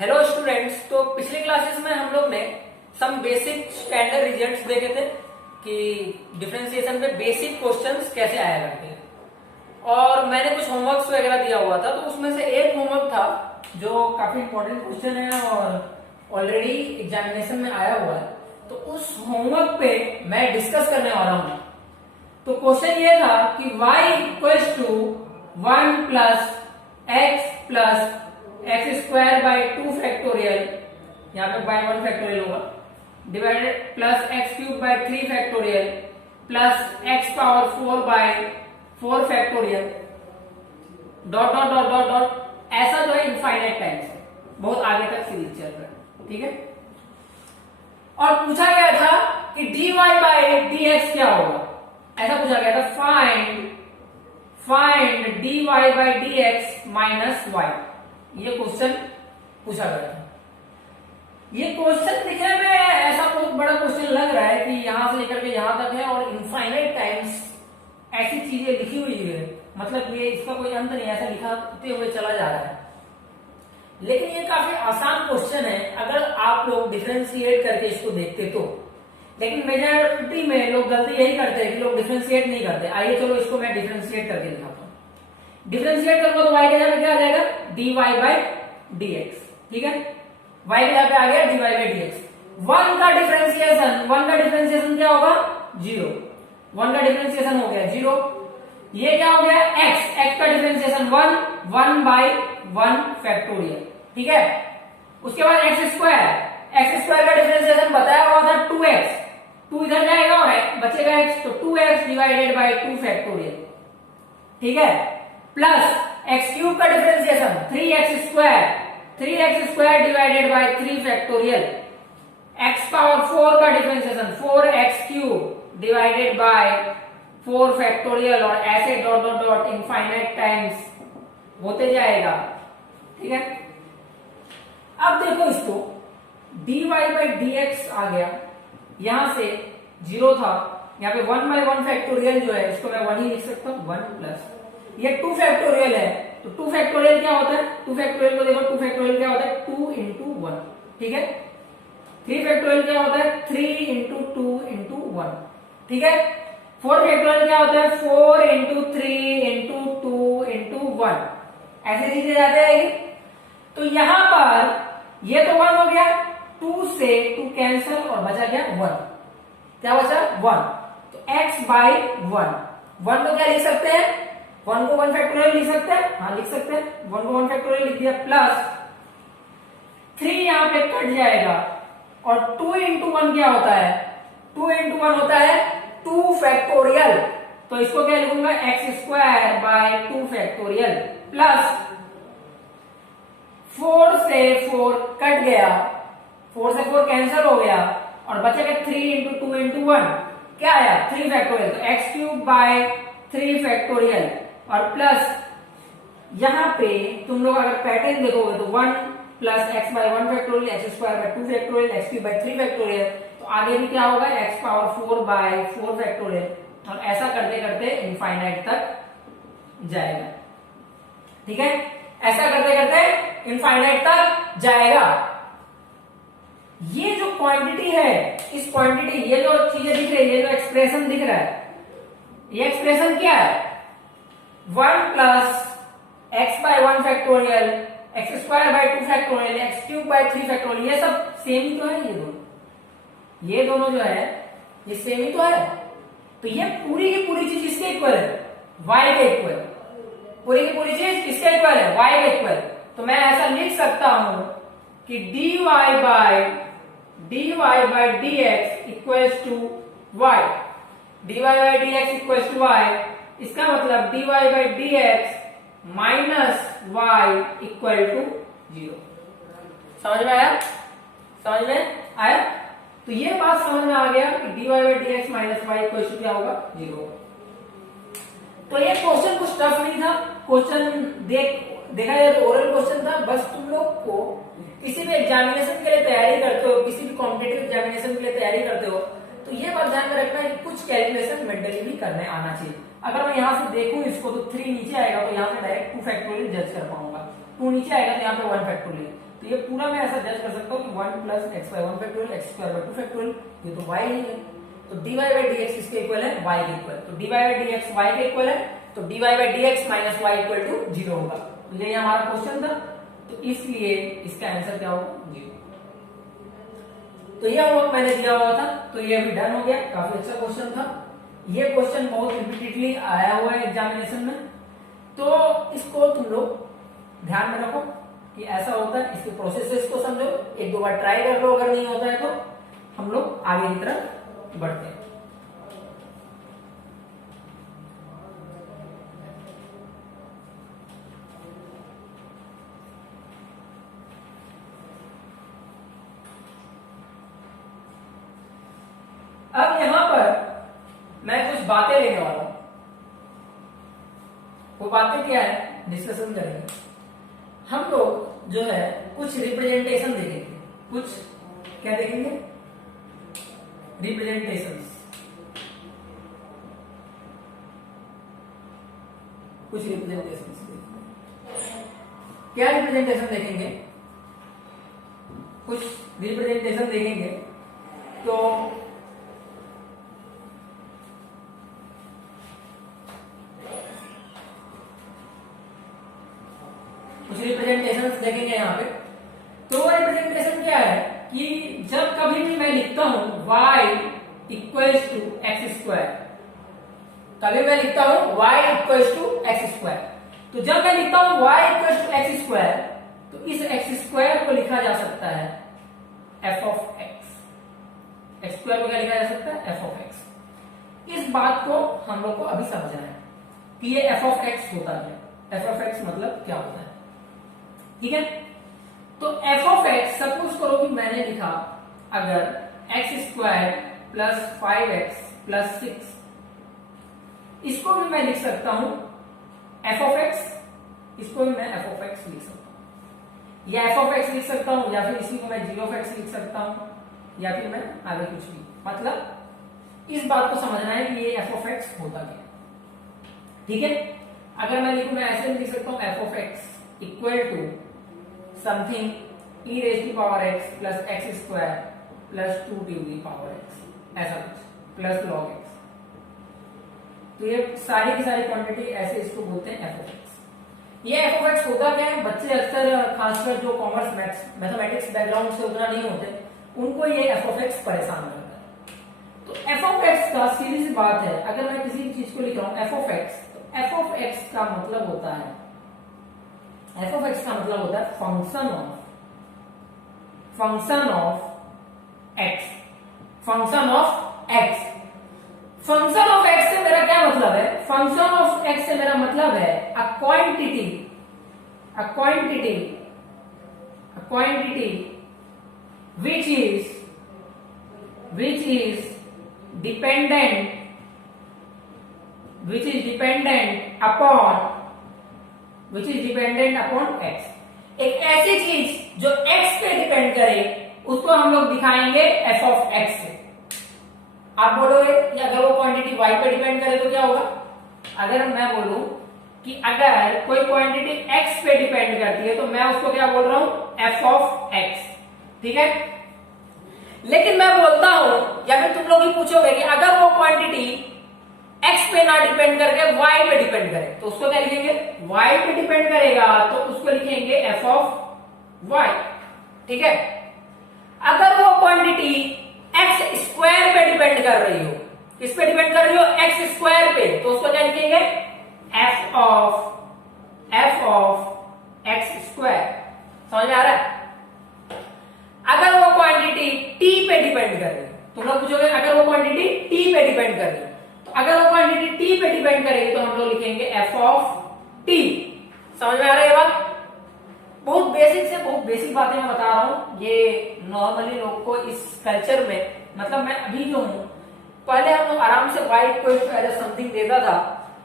Hello students. तो पिछले classes में हम लोग ने सम बेसिक स्टैंडर्ड रिजल्ट्स देखे थे कि डिफरेंशिएशन पे बेसिक क्वेश्चंस कैसे आया करते हैं, और मैंने कुछ होमवर्क्स वगैरह दिया हुआ था। तो उसमें से एक होमवर्क था जो काफी इंपॉर्टेंट क्वेश्चन है और ऑलरेडी एग्जामिनेशन में आया हुआ है। तो उस होमवर्क पे मैं डिस्कस करने वाला हूं। तो क्वेश्चन ये था कि y equals to 1 plus x plus x square by 2 factorial, यहाँ पे बाई 1 फैक्टोरियल होगा, divided plus x cube by 3 factorial plus x power 4 by 4 factorial dot dot dot dot dot, ऐसा जो है इनफाइनाइट टाइम्स है, बहुत आगे तक सीरीज चल रहा है। ठीक है। और पूछा गया था कि dy बाई dx क्या होगा, ऐसा पूछा गया था। Find dy by dx minus y, ये क्वेश्चन पूछा गया था। ये क्वेश्चन दिखने में ऐसा बहुत बड़ा क्वेश्चन लग रहा है कि यहां से लेकर के यहां तक है और इनफाइनाइट टाइम्स ऐसी चीजें लिखी हुई है, मतलब ये इसका कोई अंत नहीं, ऐसा लिखाते हुए चला जा रहा है। लेकिन ये काफी आसान क्वेश्चन है अगर आप लोग डिफरेंशिएट करके इसको देखते तो। लेकिन मेजॉरिटी में लोग गलती यही करते हैं कि लोग डिफरेंशिएट नहीं करते। आइए चलो इसको मैं डिफरेंशिएट करके दिखाता हूं। डिफरेंशिएट करूंगा तो y के जगह क्या आ जाएगा, dy बाई dx। ठीक है, y के जगह आ गया dy बाई dx। 1 का डिफरेंशिएशन क्या होगा, 0। 1 का डिफरेंशिएशन हो गया 0। ये क्या हो गया, x का डिफरेंशिएशन 1 बाई 1 फैक्टोरियल। ठीक है। उसके बाद एक्स स्क्वायर का डिफरेंशिएशन बताया हुआ था 2x, 2 इधर जाएगा और बचेगा x, तो 2x डिवाइडेड बाई 2 फैक्टोरियल। ठीक है। प्लस एक्स क्यूब का differentiation 3x square divided by 3 factorial. X power 4 का differentiation 4x cube divided by 4 factorial, और ऐसे dot dot dot infinite times होते जाएगा। ठीक है। अब देखो इसको, dy बाई dx आ गया, यहां से 0 था, यहाँ पे 1 बाई 1 फैक्टोरियल जो है इसको मैं 1 ही लिख सकता हूं, 1 प्लस ये 2 फैक्टोरियल है, तो 2 फैक्टोरियल क्या होता है, 2 फैक्टोरियल को देखो, 2 फैक्टोरियल क्या होता है, 2 इंटू 1। ठीक है। 3 फैक्टोरियल क्या होता है, 3 इंटू 2 इंटू 1। ठीक है। 4 फैक्टोरियल क्या होता है, 4 इंटू 3 इंटू 2 इंटू 1, ऐसे चीजें जाते हैं। तो यहां पर ये तो 1 हो गया, 2 से 2 कैंसिल और बचा गया 1। क्या बचा, 1। तो x बाई 1 को क्या लिख सकते हैं, 1 को 1 फैक्टोरियल लिख सकते हैं, हाँ लिख सकते हैं, 1 को 1 फैक्टोरियल लिख दिया, प्लस 3 यहां पे कट जाएगा, और 2 इंटू 1 क्या होता है, 2 इंटू 1 होता है 2 फैक्टोरियल। तो इसको क्या लिखूंगा, x square by 2 factorial, plus 4 से 4 कट गया, 4 से 4 कैंसिल हो गया, और बचेगा 3 इंटू 2 इंटू 1, क्या आया, 3 फैक्टोरियल। तो एक्स क्यूब बाय 3 फैक्टोरियल, और प्लस यहां पे तुम लोग अगर पैटर्न देखोगे तो 1 plus x by 1 factorial, x square by 2 factorial, x cube by 3 factorial, तो आगे भी क्या होगा, एक्स पावर 4 बाय 4 फैक्टोरियल, और ऐसा करते करते इनफाइनाइट तक जाएगा। ठीक है। ऐसा करते करते इनफाइनाइट तक जाएगा। ये जो क्वांटिटी है, इस क्वांटिटी, ये जो चीजें दिख रही है, ये जो एक्सप्रेशन दिख रहा है, ये एक्सप्रेशन क्या है, 1 plus x by 1 factorial, x square by 2 factorial, x cube by 3 factorial, ये सब सेम ही तो है। ये दोनों जो है ये सेम ही तो है। तो ये पूरी की पूरी चीज इसके इक्वल है, y के इक्वल। पूरी की पूरी चीज किसके इक्वल है, y के इक्वल। तो मैं ऐसा लिख सकता हूं कि dy by dx equals to y, dy by dx equals to y। इसका मतलब dy by dx minus y equal to 0। समझ में आया, समझ में आया। तो ये बात समझ में आ गया कि dy by dx minus y equals to क्या होगा, 0। तो ये क्वेश्चन कुछ टफ नहीं था। क्वेश्चन देखा जाए तो ओरल क्वेश्चन था, बस तुम लोग को किसी भी एग्जामिनेशन के लिए तैयारी करते हो, किसी भी कॉम्पिटिटिव एग्जामिनेशन के लिए तैयारी करते हो, तो ये बात ध्यान में रखना है कि कुछ कैलकुलेशन मेंटली भी करने आना चाहिए। अगर मैं यहां से देखूं इसको तो 3 नीचे आएगा, तो यहां से डायरेक्ट 2 फैक्टोरियल जज कर पाऊंगा, 2 नीचे आएगा तो यहाँ पे 1 फैक्टोरियल, तो ये पूरा मैं ऐसा जज कर सकता हूँ कि 1 plus x by 1 factorial x square by 2 factorial, ये तो y ही है। तो dy बाई dx इसके इक्वल है y के इक्वल, तो dy बाई dx y के इक्वल है, तो dy by dx minus y equal to 0 होगा। तो ये हमारा क्वेश्चन था, तो इसलिए इसका आंसर क्या होगा 0। तो ये होमवर्क मैंने दिया हुआ था, तो ये अभी डन हो गया। काफी अच्छा क्वेश्चन था। ये क्वेश्चन बहुत रिपीटेडली आया हुआ है एग्जामिनेशन में, तो इसको तुम लोग ध्यान में रखो कि ऐसा होता है। इसके प्रोसेसेस को समझो, एक दो बार ट्राई कर लो, अगर नहीं होता है तो हम लोग आगे की तरफ बढ़ते हैं। अब यहां पर मैं कुछ बातें लेने वाला हूं। वो बातें क्या है डिस्कशन करेंगे हम लोग। जो है कुछ रिप्रेजेंटेशन देखेंगे, कुछ क्या देखेंगे, रिप्रेजेंटेशंस, कुछ रिप्रेजेंटेशंस देखेंगे। क्या रिप्रेजेंटेशन देखेंगे, कुछ रिप्रेजेंटेशन देखेंगे। तो कुछ रिप्रेजेंटेशन देखेंगे यहाँ पे। तो वो रिप्रेजेंटेशन क्या है कि जब कभी भी मैं लिखता हूं y equals to x square, कभी मैं लिखता हूं y equals to x square, तो जब मैं लिखता हूं y equals to x square, तो इस एक्स स्क्वायर को लिखा जा सकता है f of x। X square को क्या लिखा जा सकता है f ऑफ x। इस बात को हम लोग को अभी समझना है कि ये f ऑफ x होता है, f ऑफ x मतलब क्या होता है। ठीक है, तो f ऑफ x सपोज करो कि मैंने लिखा अगर x square plus 5x plus 6, इसको भी मैं लिख सकता हूं f ऑफ x, इसको भी मैं f ऑफ x लिख सकता हूं, या f ऑफ x लिख सकता हूं, या फिर इसी को मैं g ऑफ x लिख सकता हूं, या फिर मैं आगे कुछ भी। मतलब इस बात को समझना है कि ये f ऑफ x होता क्या। ठीक है, अगर मैं लिखूं, मैं ऐसे लिख सकता हूं f of x equal to something e raise to power x plus x square plus 2 to the power x, ऐसा कुछ प्लस लॉग x। तो ये सारी की सारी क्वांटिटी ऐसे इसको बोलते हैं f ऑफ x। ये f ऑफ x होता क्या है, बच्चे अक्सर खासकर जो कॉमर्स मैथमेटिक्स बैकग्राउंड से उतना नहीं होते, उनको ये f ऑफ x परेशान करता है। तो f ऑफ x का सीधी सी बात है, अगर मैं किसी चीज को लिख रहा हूं f ऑफ x, तो f ऑफ x का मतलब होता है, f ऑफ x का मतलब होता है function of x, function of x। Function of x से मेरा क्या मतलब है, फंक्शन ऑफ x से मेरा मतलब है a quantity which is dependent upon x। एक ऐसी चीज जो x पे डिपेंड करे उसको हम लोग दिखाएंगे f ऑफ x से। आप बोलोगे कि अगर वो क्वांटिटी y पे डिपेंड करे तो क्या होगा। अगर मैं बोलूं कि अगर कोई क्वांटिटी x पे डिपेंड करती है तो मैं उसको क्या बोल रहा हूं, f ऑफ x। ठीक है, लेकिन मैं बोलता हूं, या फिर तुम लोग ही पूछोगे कि अगर वो क्वांटिटी x पे ना डिपेंड करके y पे डिपेंड करे तो उसको क्या लिखेंगे, y पे डिपेंड करेगा तो उसको लिखेंगे f ऑफ y। ठीक है, अगर वो क्वांटिटी एक्स स्क्वायर पे डिपेंड कर रही हो, किस पे डिपेंड कर रही हो, एक्स स्क्वायर पे, तो उसको क्या लिखेंगे, f ऑफ एक्स स्क्वायर। समझ में आ रहा है। अगर वो क्वांटिटी t पे डिपेंड कर रही है, तुम लोग पूछोगे अगर वो क्वांटिटी t पे डिपेंड कर रही है, तो अगर वो क्वांटिटी t पे डिपेंड करेगी तो हम लोग लिखेंगे f ऑफ t। समझ में आ रहा है ये बात। बहुत बेसिक बातें मैं बता रहा हूं, ये नॉर्मली लोग को इस कल्चर में, मतलब मैं अभी जो हूं, पहले हम लोग आराम से y को समथिंग देता था,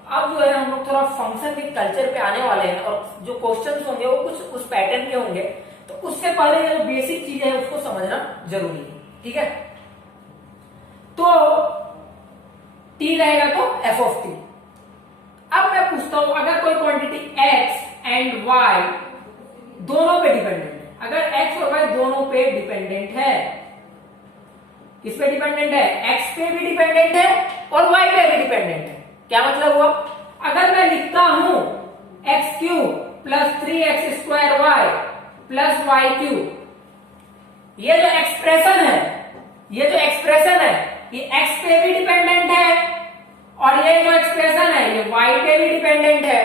अब जो है हम लोग थोड़ा फंक्शन के कल्चर पे आने वाले हैं और जो क्वेश्चंस होंगे वो कुछ उस पैटर्न के होंगे, तो उससे पहले जो बेसिक चीज है उसको समझना जरूरी है। ठीक है, तो t रहेगा तो f ऑफ t। अब मैं पूछता हूं अगर कोई क्वांटिटी x एंड y दोनों पे डिपेंडेंट है, अगर x और y दोनों पे डिपेंडेंट है, किस पे डिपेंडेंट है? x पे भी डिपेंडेंट है और y पे भी डिपेंडेंट है। क्या मतलब हुआ? अगर मैं लिखता हूं x cube plus 3x² y plus y cube, ये जो एक्सप्रेशन है, ये x पे भी डिपेंडेंट है और ये जो एक्सप्रेशन है ये y पे भी डिपेंडेंट है।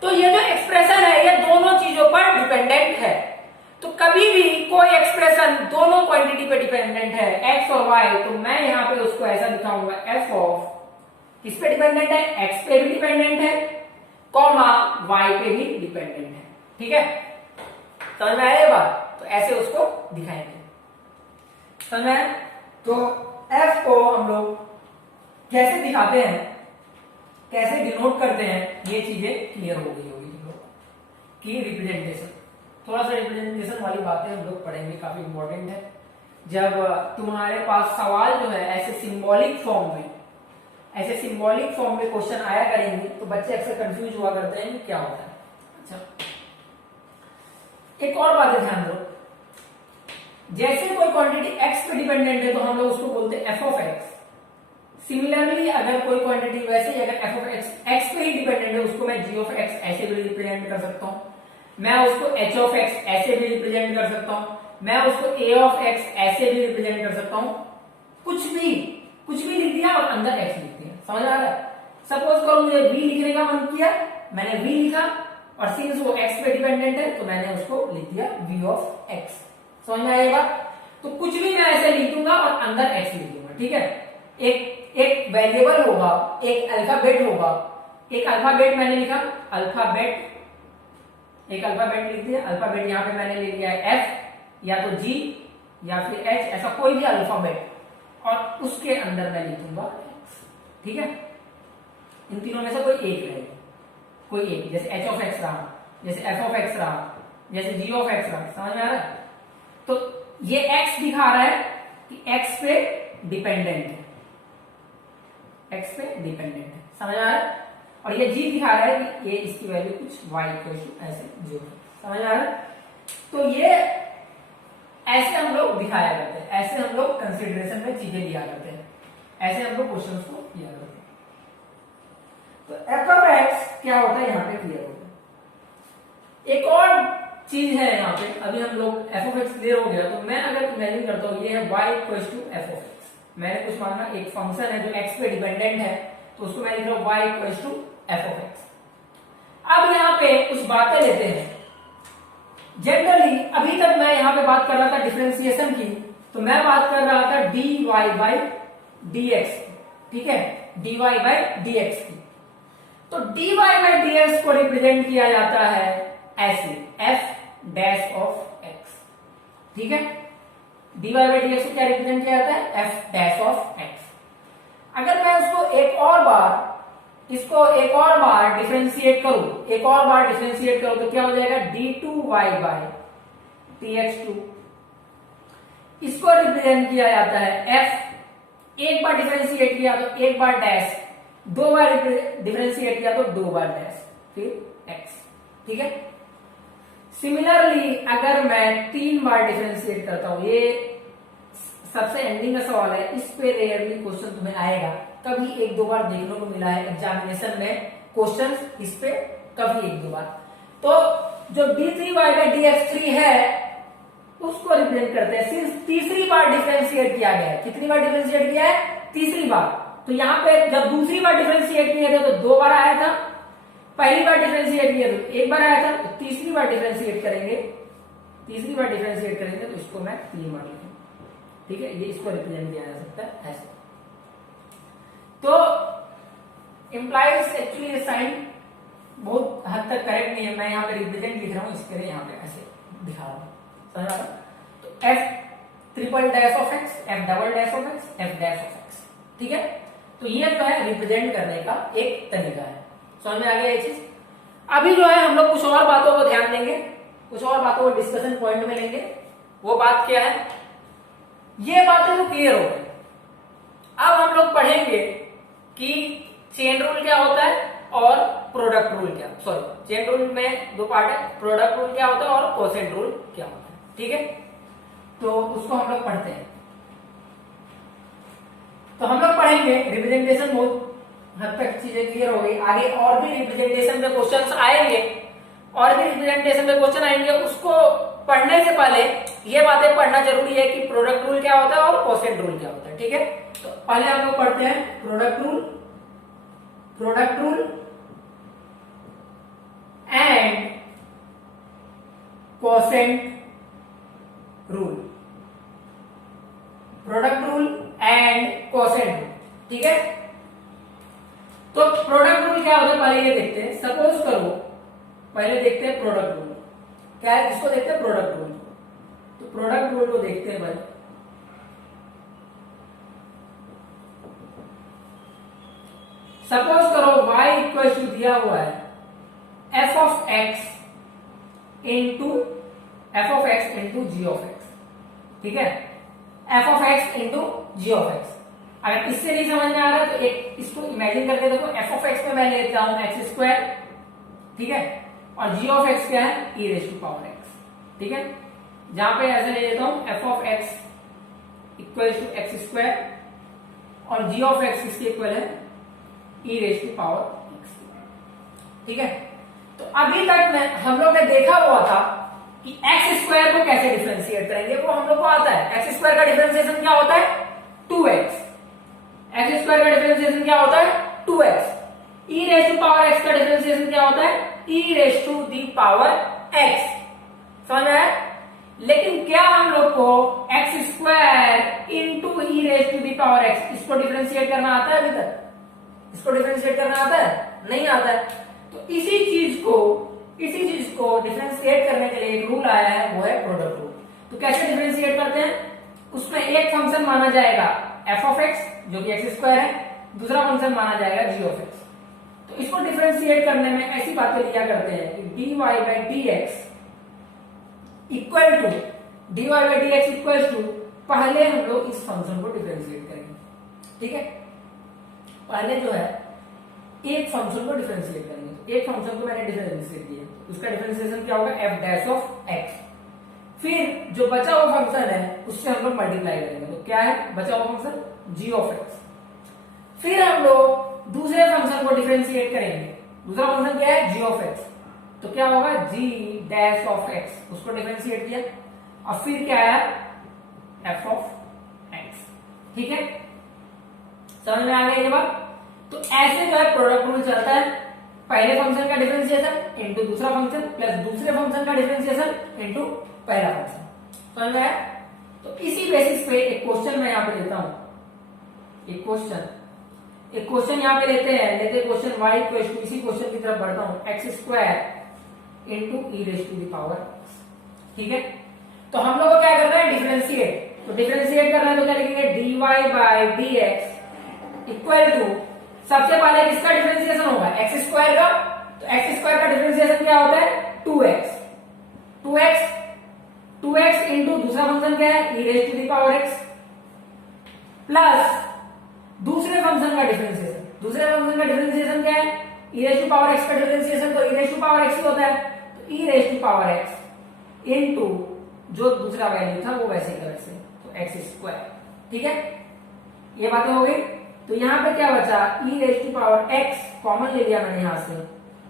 तो ये जो एक्सप्रेशन है ये दोनों चीजों पर डिपेंडेंट है। तो कभी भी कोई एक्सप्रेशन दोनों क्वांटिटी पे डिपेंडेंट है, x और y, तो मैं यहां पे उसको ऐसा दिखाऊंगा f ऑफ, किस पे डिपेंडेंट है? x पे भी डिपेंडेंट है, कॉमा y पे भी डिपेंडेंट है। ठीक है, समझ में आया ये बात? तो ऐसे उसको दिखाएंगे, समझ में आया? तो f को हम लोग कैसे दिखाते हैं, कैसे डिनोट करते हैं, ये चीजें क्लियर हो गई होगी तुम लोग की रिप्रेजेंटेशन। थोड़ा सा रिप्रेजेंटेशन वाली बातें हम लोग पढ़ेंगे, काफी इंपॉर्टेंट है। जब तुम्हारे पास सवाल जो है ऐसे सिंबॉलिक फॉर्म में, ऐसे सिंबॉलिक फॉर्म में क्वेश्चन आया करेंगे तो बच्चे अक्सर कंफ्यूज हुआ करते हैं कि क्या होता है। अच्छा, एक और बात ध्यान दो, जैसे कोई क्वांटिटी x पे डिपेंडेंट है तो हम लोग उसको बोलते हैं f ऑफ x। सिमिलरली अगर कोई क्वांटिटी वैसे ही अगर f ऑफ x पे ही डिपेंडेंट है, उसको मैं g ऑफ x ऐसे भी रिप्रेजेंट कर सकता हूं, मैं उसको h ऑफ x ऐसे भी रिप्रेजेंट कर सकता हूं, मैं उसको a ऑफ x ऐसे भी रिप्रेजेंट कर सकता हूं। कुछ भी लिख दिया और अंदर x लिख दिया, समझ आ रहा है? सपोज करो मुझे v लिखने का मन किया, मैंने v लिखा और सिंस वो x पे डिपेंडेंट है तो मैंने उसको लिख दिया v ऑफ x। समझ में आएगा? तो कुछ भी मैं ऐसे लिख दूंगा और अंदर x लिख दूंगा। ठीक है, एक वेरिएबल होगा, एक अल्फाबेट होगा, एक अल्फाबेट मैंने लिखा, एक अल्फाबेट लिख दिया, अल्फाबेट यहां पे मैंने ले लिया है f या तो g या फिर h, ऐसा कोई भी अल्फाबेट, और उसके अंदर मैं लिखूंगा x। ठीक है, इन तीनों में से कोई एक रहेगा, कोई एक, जैसे h ऑफ x रहा, जैसे f ऑफ x रहा, जैसे g ऑफ x रहा। समझ में आ रहा है? तो ये x दिखा रहा है कि x पे डिपेंडेंट है, x पे डिपेंडेंट है, समझ आ रहा है? और ये g दिखा रहा है कि ये इसकी वैल्यू कुछ y ऐसे 0, समझ आ रहा है? तो ये ऐसे हम लोग दिखाया करते हैं, ऐसे हम लोग कंसिडरेशन में चीजें लिया करते हैं, ऐसे हम लोग क्वेश्चंस को लिया करते हैं। तो f ऑफ x क्या होता है यहाँ पे क्लियर हो गया। एक और चीज है यहाँ पे, अभी हम लोग f ऑफ x क्लियर हो गया, तो मैं अगर इमेजिन करता हूँ ये है y equals to f of x, मैंने कुछ माना एक फंक्शन है जो x पे डिपेंडेंट है, तो उसको मैं लिख रहा हूँ y equals to f of x। अब यहाँ पे कुछ बातें लेते हैं। जनरली अभी तक मैं यहाँ पे बात कर रहा था डिफरेंशिएशन की, तो मैं बात कर रहा था dy बाई dx, ठीक है, dy बाई dx की। तो dy बाई dx को रिप्रेजेंट किया जाता है ऐसे f डैश ऑफ x। ठीक है, dy बाई dx को क्या रिप्रेजेंट किया जाता है? f dash of x। अगर मैं उसको इसको एक और बार डिफरेंशिएट करूं, तो क्या हो जाएगा? d2y by dx2। इसको रिप्रेजेंट किया जाता है f, एक बार डिफरेंशिएट किया तो एक बार डैश, दो बार डिफरेंशिएट किया तो दो बार डैश, फिर x। ठीक है, सिमिलरली अगर मैं 3 बार डिफरेंशिएट करता हूं, ये सबसे एंडिंग का सवाल है, इस पे रेयरली क्वेश्चन तुम्हें आएगा, कभी एक दो बार देखने को मिला है एग्जामिनेशन में क्वेश्चन इस पे, कभी एक दो बार। तो जो d3y बाई dx3 है उसको रिप्रेजेंट करते हैं, सिर्फ तीसरी बार डिफरेंशिएट किया गया है। कितनी बार डिफरेंशिएट किया है? तीसरी बार। तो यहाँ पे जब दूसरी बार डिफरेंशिएट किया था तो 2 बार आया था, पहली बार डिफरेंशिएट किया तो 1 बार आया था, तो तीसरी बार डिफरेंशिएट करेंगे, तो इसको मैं 3 बार लिखूंगा। ठीक है, ये इसको रिप्रेजेंट किया जा सकता है ऐसे। तो इंप्लाइज एक्चुअली ये साइन बहुत हद तक करेक्ट नहीं है, मैं यहाँ पे रिप्रेजेंट लिख रहा हूँ, इसके लिए यहाँ पे ऐसे दिखा रहा हूँ, समझ आ रहा? तो f triple dash of x, f double dash of x, f dash of x। ठीक है, तो ये जो है रिप्रेजेंट करने का एक तरीका है। समझ में आ गया ये चीज? अभी जो है हम लोग कुछ और बातों को ध्यान देंगे, कुछ और बातों को डिस्कशन पॉइंट में लेंगे। वो बात क्या है? ये बातें तो क्लियर हो गई। अब हम लोग पढ़ेंगे कि चेन रूल क्या होता है और प्रोडक्ट रूल क्या, चेन रूल में 2 पार्ट है, प्रोडक्ट रूल क्या होता है और कोसेंट रूल क्या होता है। ठीक है, तो उसको हम लोग पढ़ते हैं। तो हम लोग पढ़ेंगे रिप्रेजेंटेशन, बहुत हद तक चीजें क्लियर हो गई। आगे और भी रिप्रेजेंटेशन में क्वेश्चंस आएंगे, और भी रिप्रेजेंटेशन में क्वेश्चन आएंगे। उसको पढ़ने से पहले ये बातें पढ़ना जरूरी है कि प्रोडक्ट रूल क्या होता है और क्वोशिएंट रूल क्या होता है। ठीक है, तो पहले हम लोग पढ़ते हैं product rule and quotient rule, product rule and quotient rule. ठीक है, तो प्रोडक्ट रूल क्या होता है पहले ये देखते हैं। सपोज करो, पहले देखते हैं प्रोडक्ट रूल क्या है, इसको देखते हैं प्रोडक्ट रूल। तो प्रोडक्ट रूल को देखते हैं भाई। सपोज करो y इक्वल टू दिया हुआ है f of x into g of x। ठीक है, f of x into g of x। अगर इससे नहीं समझ में आ रहा तो एक इसको इमेजिन करके देखो। f ऑफ x में मैं लेता हूं x स्क्वायर, ठीक है, और g ऑफ x क्या है, e raise to power x। ठीक है, जहां पे ऐसे ले लेता हूं f of x equal to x square और g ऑफ x इसके इक्वल है e raise to power x। ठीक है, तो अभी तक में हम लोग ने देखा हुआ था कि x स्क्वायर को कैसे डिफरेंशिएट करेंगे, वो हम लोग को आता है। x स्क्वायर का डिफरेंशिएशन क्या होता है, 2x। x स्क्वायर का डिफरेंशिएशन क्या होता है, 2x। e raise to power x का डिफरेंशिएशन क्या होता है, e raise to the power x। समझ में आया? लेकिन क्या हम लोग को x square into e raise to the power x इसको डिफरेंशिएट करना आता है? अभी तक इसको डिफरेंशिएट करना आता है? नहीं आता है। तो इसी चीज को डिफरेंशिएट करने के लिए एक रूल आया है, वो है प्रोडक्ट रूल। तो कैसे डिफरेंशिएट करते हैं, उसमें एक फंक्शन माना जाएगा f ऑफ x जो कि x स्क्वायर है, दूसरा फंक्शन माना जाएगा g ऑफ x। तो इसको डिफरेंशिएट करने में ऐसी बातें लिया करते हैं कि dy by dx equal to पहले हम लोग इस फंक्शन को डिफरेंशिएट करेंगे। ठीक है, पहले जो है एक फंक्शन को डिफरेंशिएट करेंगे। एक फंक्शन को मैंने डिफरेंशिएट किया, उसका डिफरेंशिएशन क्या होगा, f डैश ऑफ x। फिर जो बचा हुआ फंक्शन है उससे हम लोग मल्टीप्लाई करेंगे, तो क्या है बचा हुआ फंक्शन, g ऑफ x। फिर हम लोग दूसरे फंक्शन को डिफरेंशिएट करेंगे। दूसरा फंक्शन क्या है, g ऑफ x। तो क्या होगा, g डैश ऑफ x, उसको डिफरेंशिएट किया और फिर क्या आया, f ऑफ x। ठीक है, समझ में आ गया ये बात? तो ऐसे जो है प्रोडक्ट रूल चलता है, पहले फंक्शन का डिफरेंशिएशन इनटू दूसरा फंक्शन प्लस दूसरे फंक्शन का डिफरेंशिएशन इनटू पहला फंक्शन। समझ में आया? तो इसी बेसिस पे एक क्वेश्चन मैं यहां पे लेता हूं। एक क्वेश्चन यहां पे लेते क्वेश्चन y इक्वल टू, इसी क्वेश्चन की तरफ बढ़ता हूं, x square into e raise to the power. ठीक है, तो हम लोग को क्या करना है, डिफरेंशिएट। तो डिफरेंशिएट करना है तो क्या लिखेंगे, dy by dx equal to, सबसे पहले किसका डिफरेंशिएशन होगा, x स्क्वायर का। तो x स्क्वायर का डिफरेंशिएशन क्या होता है, 2x इंटू दूसरा फंक्शन क्या है, e raise to the power x plus दूसरे फंक्शन का डिफरेंशिएशन। दूसरे फंक्शन का डिफरेंशिएशन क्या है, e raise to power x का डिफरेंशिएशन तो e raise to power x ही होता है। तो e raise to power x into जो दूसरा वैल्यू था वो वैसे का वैसे, तो x स्क्वायर। ठीक है, ये बातें हो गई। तो यहां पे क्या बचा, e raise to power x common ले लिया मैंने यहां से,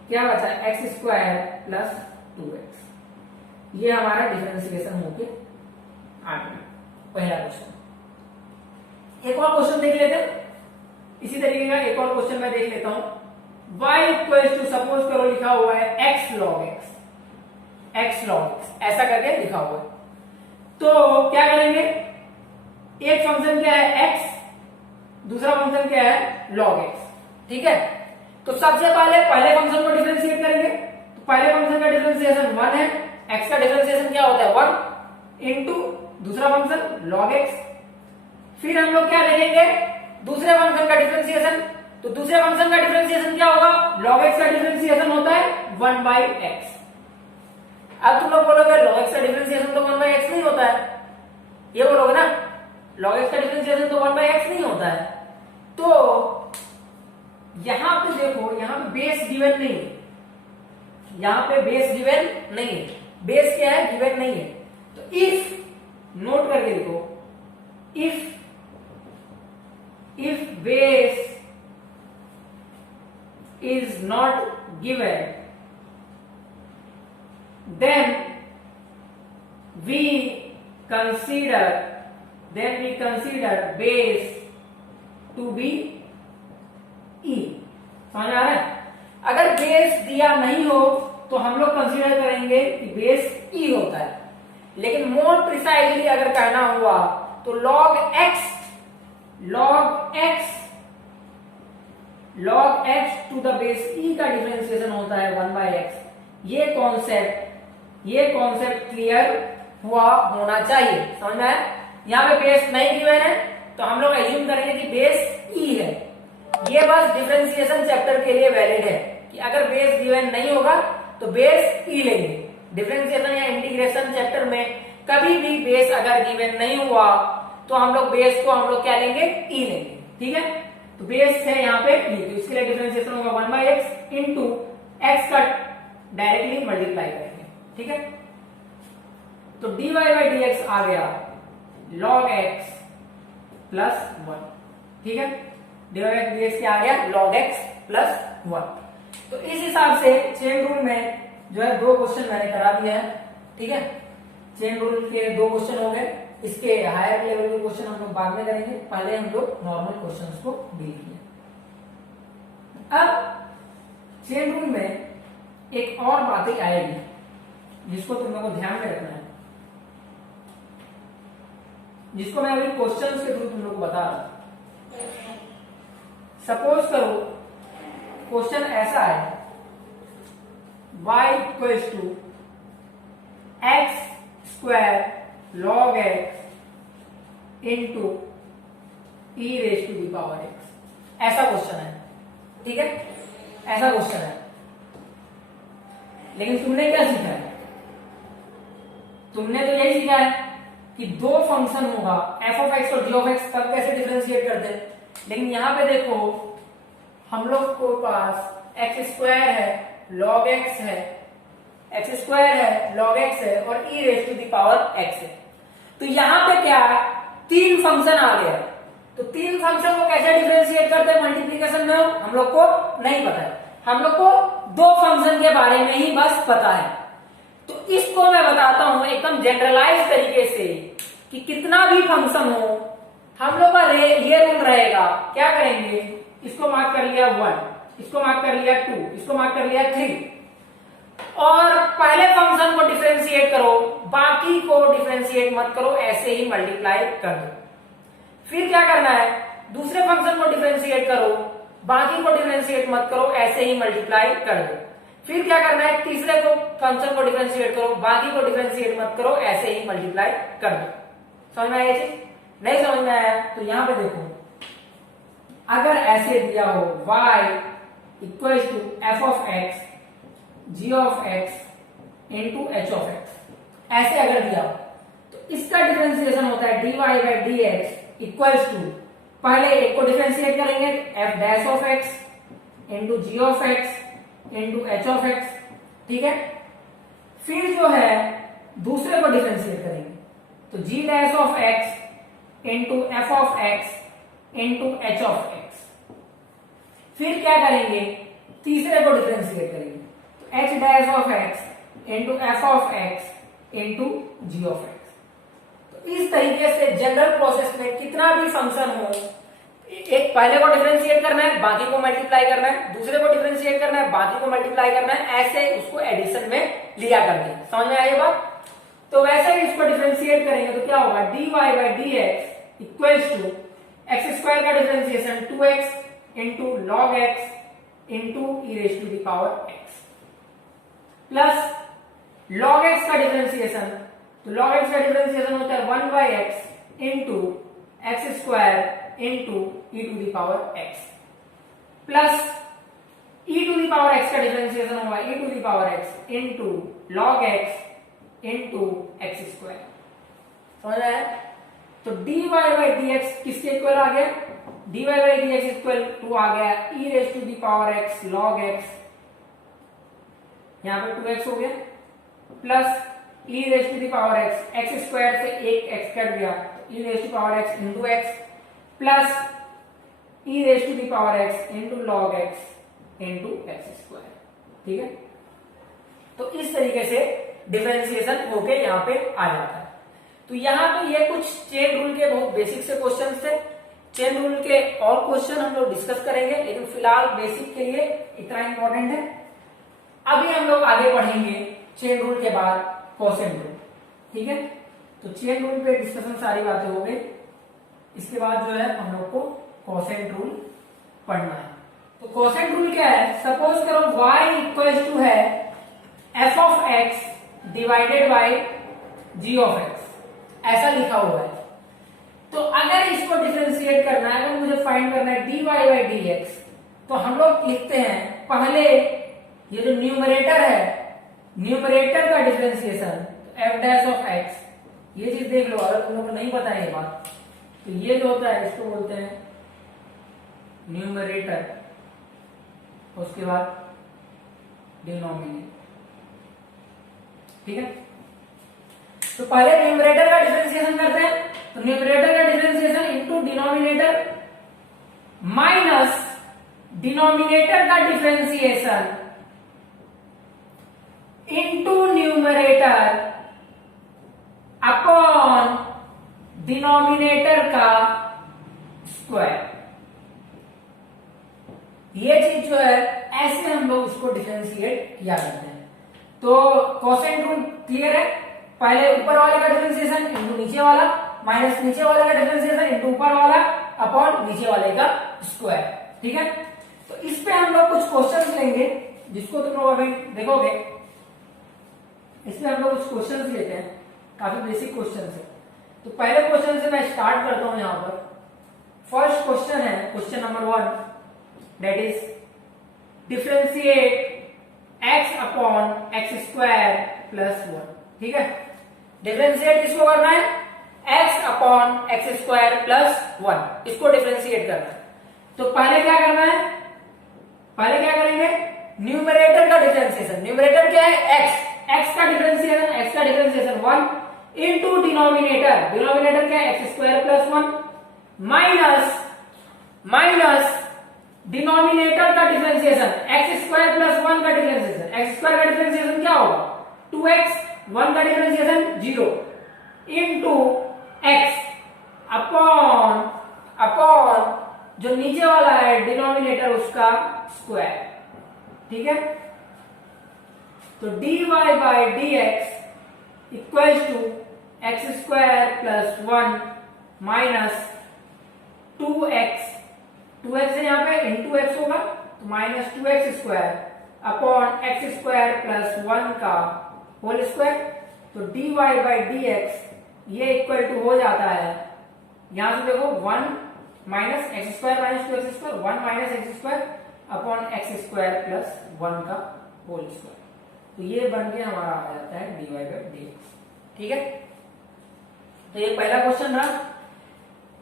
क्या बचा, x स्क्वायर प्लस 2x। ये हमारा डिफरेंशिएशन होके आ गया, पहला क्वेश्चन। एक और क्वेश्चन देख लेते हैं इसी तरीके का। एक और क्वेश्चन मैं देख लेता हूं, y इक्वल टू, सपोज करो लिखा हुआ है x log x, ऐसा करके लिखा हुआ है। तो क्या करेंगे, एक फंक्शन क्या है x, दूसरा फंक्शन क्या है log x। ठीक है, तो सबसे पहले फंक्शन को डिफरेंशिएट करेंगे। तो पहले फंक्शन का डिफरेंशिएशन 1 है, x का डिफरेंशिएशन क्या होता है 1 इंटू दूसरा फंक्शन log x। फिर हम लोग क्या लिखेंगे, दूसरे फंक्शन का डिफरेंशिएशन। तो दूसरे फंक्शन का डिफरेंशिएशन क्या होगा, log x का डिफरेंशिएशन होता है 1 बाई x। अब तुम लोग बोलोगे log x का डिफरेंशिएशन तो 1 बाई x नहीं होता है, ये बोलोगे ना, log x का डिफरेंशिएशन तो 1 बाई x नहीं होता है। तो यहां पे देखो, यहां पे बेस गिवन नहीं है, यहां पे बेस गिवन नहीं है। बेस क्या है, गिवन नहीं है। तो इफ, नोट करके देखो, if base is not given, then we consider base to be E। समझ आ रहा है? अगर बेस दिया नहीं हो तो हम लोग कंसीडर करेंगे कि बेस E होता है, लेकिन मोर प्रिसाइजली अगर कहना हुआ तो log x to the base E का डिफरेंशिएशन होता है 1/x। ये कॉन्सेप्ट क्लियर हुआ होना चाहिए। समझ में आया? यहाँ पे बेस नहीं गिवन है तो हम लोग एज्यूम करेंगे कि बेस E है। ये बस डिफरेंशिएशन चैप्टर के लिए वैलिड है कि अगर बेस गिवन नहीं होगा तो बेस E लेंगे। डिफरेंशिएशन या इंटीग्रेशन चैप्टर में कभी भी बेस अगर गिवन नहीं हुआ तो हम लोग बेस को हम लोग क्या लेंगे? E लेंगे। ठीक है, तो बेस है यहाँ पे E, तो इसके लिए डिफरेंशिएशन होगा 1/x इंटू x का डायरेक्टली मल्टीप्लाई करेंगे। ठीक है, तो dy/dx आ गया log x प्लस 1। ठीक है, dy/dx क्या आ गया? log x plus 1। तो इस हिसाब से चेन रूल में जो है 2 क्वेश्चन मैंने करा दिया है। ठीक है, चेन रूल के 2 क्वेश्चन हो गए। इसके हायर लेवल के क्वेश्चन हम लोग बाद में करेंगे, पहले हम लोग नॉर्मल क्वेश्चंस को डील किए। अब चेन रूल में एक और बातें आएगी जिसको तुम लोगों को ध्यान में रखना है, जिसको मैं अभी क्वेश्चंस के थ्रू तुम लोग को बता रहा हूं। सपोज करो क्वेश्चन ऐसा है, y equals to x² log x into e⁻x। ऐसा क्वेश्चन है। ठीक है, ऐसा क्वेश्चन है, लेकिन तुमने क्या सीखा है? तुमने तो यही सीखा है कि 2 फंक्शन होगा f(x) और g(x), तब कैसे डिफरेंशिएट करते हैं। लेकिन यहां पे देखो हम लोग को पास x² है, log x है, x² है, log x है और e⁻x है। तो यहां पे क्या 3 फंक्शन आ गया। तो 3 फंक्शन को कैसे डिफरेंशिएट करते हैं मल्टीप्लिकेशन में हम लोग को नहीं पता है, हम लोग को 2 फंक्शन के बारे में ही बस पता है। तो इसको मैं बताता हूं एकदम जनरलाइज तरीके से कि कितना भी फंक्शन हो हम लोग का ये रूल रहेगा। क्या करेंगे? इसको मार्क कर लिया 1, इसको मार्क कर लिया 2, इसको मार्क कर लिया 3, और पहले फंक्शन को डिफरेंशिएट करो, बाकी को डिफरेंशिएट मत करो, ऐसे ही मल्टीप्लाई कर दो। फिर क्या करना है? दूसरे फंक्शन को डिफरेंशिएट करो, बाकी को डिफरेंशिएट मत करो, ऐसे ही मल्टीप्लाई कर दो। फिर क्या करना है? तीसरे को फंक्शन को डिफरेंशिएट करो, बाकी को डिफरेंशिएट मत करो, ऐसे ही मल्टीप्लाई कर दो। समझ में आया ये चीज? नहीं समझ में आया तो यहां पे देखो, अगर ऐसे दिया हो y equals to f(x) g(x) into h(x), ऐसे अगर दिया हो तो इसका डिफरेंशिएशन होता है dy/dx इक्वल्स टू, पहले एक को डिफरेंशिएट करेंगे f' into g(x) into h(x), ठीक है। फिर जो है दूसरे को डिफरेंशिएट करेंगे तो g' into f(x) into h(x). फिर क्या करेंगे? तीसरे को डिफरेंशिएट करेंगे तो h' into f(x) into g(x). तो इस तरीके से जनरल प्रोसेस में कितना भी फंक्शन हो, एक पहले को डिफरेंशिएट करना है, बाकी को मल्टीप्लाई करना है, दूसरे को डिफरेंशिएट करना है, बाकी को मल्टीप्लाई करना है, ऐसे उसको एडिशन में लिया करते हैं। समझ में आई ये बात? तो वैसे ही इसको डिफरेंशिएट करेंगे तो क्या होगा? dy/dx इक्वल्स टू x² का differentiation 2x into log x into e⁻x plus log x का डिफरेंशिएशन, तो log x का डिफरेंशिएशन होता है 1/x into x² into e⁻x plus e⁻x का डिफरेंशिएशन होगा e⁻x into log x into x²। समझ आया? तो dy/dx किसके इक्वल आ गया? dy/dx इक्वल टू आ गया e⁻x log x, यहां पे 2x हो गया, plus e raise to the power x, x square से एक एक्स कट गया, e raise to power x into x plus e raise to the power x into log x into x square. ठीक है, तो इस तरीके से डिफरेंशिएशन होके यहाँ पे आ जाता है। तो यहाँ पे ये कुछ चेन रूल के बहुत बेसिक से क्वेश्चन थे। चेन रूल के और क्वेश्चन हम लोग डिस्कस करेंगे, लेकिन फिलहाल बेसिक के लिए इतना इंपॉर्टेंट है। अभी हम लोग आगे बढ़ेंगे चेन रूल के बाद कोसेंट रूल। ठीक है, तो चेन रूल पे डिस्कशन सारी बातें हो गई। इसके बाद जो है हम लोग को कोसेंट रूल पढ़ना है। तो कोसेंट रूल क्या है? सपोज करो y इक्वल टू है f of x divided by g of x, ऐसा लिखा हुआ है। तो अगर इसको डिफरेंशिएट करना है, अगर मुझे फाइंड करना है dy बाई dx, तो हम लोग लिखते हैं पहले ये जो न्यूमरेटर है, न्यूमरेटर का differentiation f dash of x, ये चीज देख लो अगर तुम लोग को नहीं पता है ये बात, तो ये जो होता है इसको बोलते हैं न्यूमरेटर, उसके बाद डिनोमिनेटर। ठीक है, तो पहले न्यूमरेटर का डिफरेंशिएशन करते हैं। तो न्यूमरेटर का differentiation into denominator minus denominator का differentiation into numerator upon denominator का स्क्वायर। ये चीज जो है ऐसे हम लोग इसको डिफरेंशिएट किया करते हैं। तो कोसेंट रूल क्लियर है, पहले ऊपर वाले का डिफरेंशिएशन इनटू नीचे वाला माइनस नीचे वाले का डिफरेंशिएशन इनटू ऊपर वाला अपॉन नीचे वाले का स्क्वायर। ठीक है, तो इस पे हम लोग कुछ क्वेश्चंस लेंगे जिसको तुम लोग अभी देखोगे। इसमें हम लोग कुछ क्वेश्चंस लेते हैं, काफी बेसिक क्वेश्चन है। तो पहले क्वेश्चन से मैं स्टार्ट करता हूं। यहाँ पर फर्स्ट क्वेश्चन है question number 1, that is differentiate x upon x square plus 1। ठीक है, डिफरेंशिएट किसको करना है? x upon x square plus 1, इसको डिफरेंशिएट करना है। तो पहले क्या करना है? पहले क्या करेंगे? न्यूमरेटर का डिफरेंशिएशन। न्यूमरेटर क्या है? x का डिफरेंशिएशन 1 इंटू डिनोमिनेटर, डिनोमिनेटर क्या है? X square plus 1 minus denominator का डिफरेंशिएशन एक्स स्क्वायर प्लस 1 का डिफरेंशिएशन। एक्स स्क्वायर का डिफरेंशिएशन क्या होगा? 2x, 1 का डिफरेंशिएशन 0 इंटू x अपॉन जो नीचे वाला है डिनोमिनेटर उसका स्क्वायर। ठीक है, तो dy by dx equal to x square plus 1 minus 2x, 2x है यहाँ पे इंटू एक्स होगा तो minus 2x square upon x square plus 1 का होल स्क्वायर। तो dy बाई dx ये इक्वल टू हो जाता है, यहां से देखो 1 minus x square minus 2x square, 1 minus x square upon x square plus 1 का होल स्क्वायर। तो ये बन के हमारा आ जाता है dy बाई dx। ठीक है, तो ये पहला क्वेश्चन रहा।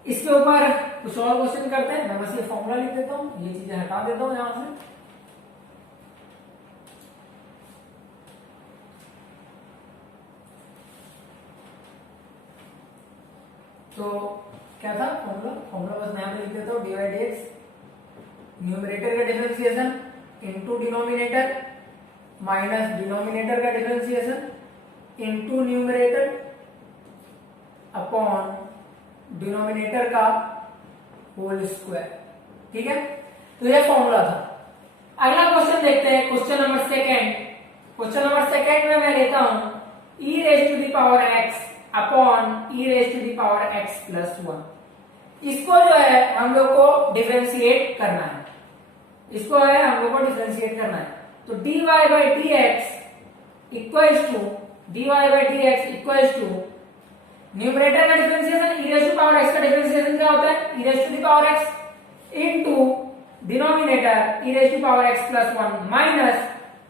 इसके ऊपर कुछ और क्वेश्चन करते हैं। मैं बस ये फॉर्मूला लिख देता हूं, ये चीजें हटा देता हूं यहां से। तो क्या था फॉर्मूला? फॉर्मूला बस मैं यहां पे लिख देता हूं, dy बाई dx न्यूमरेटर का differentiation into denominator minus denominator का differentiation into numerator upon denominator का होल स्क्वायर। ठीक है, तो यह फॉर्मूला था। अगला क्वेश्चन देखते हैं, क्वेश्चन नंबर 2। क्वेश्चन नंबर 2 में मैं लेता हूं e raise to the power x upon e raise to the power x plus 1। इसको जो है हम लोग को डिफरेंशिएट करना है, इसको है हम लोग को डिफरेंशिएट करना है। तो dy by dx equals to numerator का differentiation e raise to power x का डिफरेंशिएशन क्या होता है? e raise to the power x into denominator e raise to power x plus 1 minus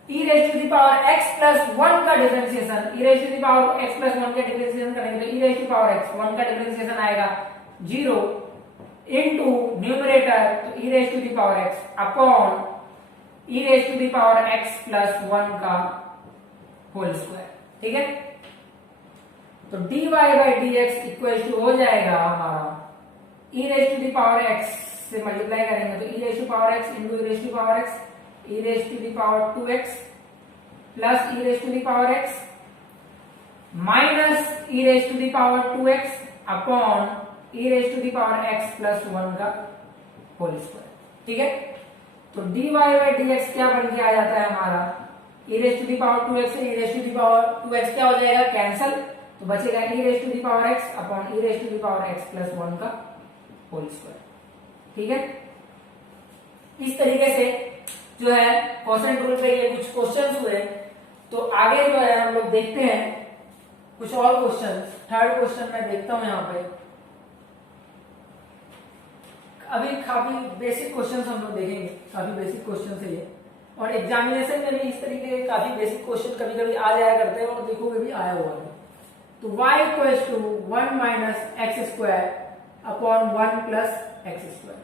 e raise to the power x plus 1 का differentiation. e raise to the power x plus 1 का differentiation करेंगे तो e raise to power x 1 का differentiation आएगा 0 into numerator तो e raise to the power x upon e raise to the power x plus 1 का whole square. ठीक है, तो dy by d x equal to हो जाएगा हमारा e raise to the power x से मल्टीप्लाई करेंगे तो e raise to power x into e raise to power x e raise to the power 2x plus e raise to the power x minus e raise to the power 2x upon e raise to the power x plus 1 का whole square. ठीक है, तो dy by d x क्या बन के आ जाता है हमारा e raise to the power 2x से e raise to the power 2x क्या हो जाएगा कैंसल, तो बचेगा e raise to the power x upon e raise to the power x plus 1 का होल स्क्वायर। ठीक है, इस तरीके से जो है क्वेश्चन रूल पे ये कुछ क्वेश्चंस हुए। तो आगे जो है हम लोग देखते हैं कुछ और क्वेश्चन। थर्ड क्वेश्चन मैं देखता हूं यहाँ पे, अभी काफी बेसिक क्वेश्चंस हम लोग देखेंगे, काफी बेसिक क्वेश्चन है ये, और एग्जामिनेशन में भी इस तरीके के काफी बेसिक क्वेश्चन कभी कभी आ जाया करते हैं और देखोगे भी आया हुआ है। तो y equals to 1 minus x square upon 1 plus x square,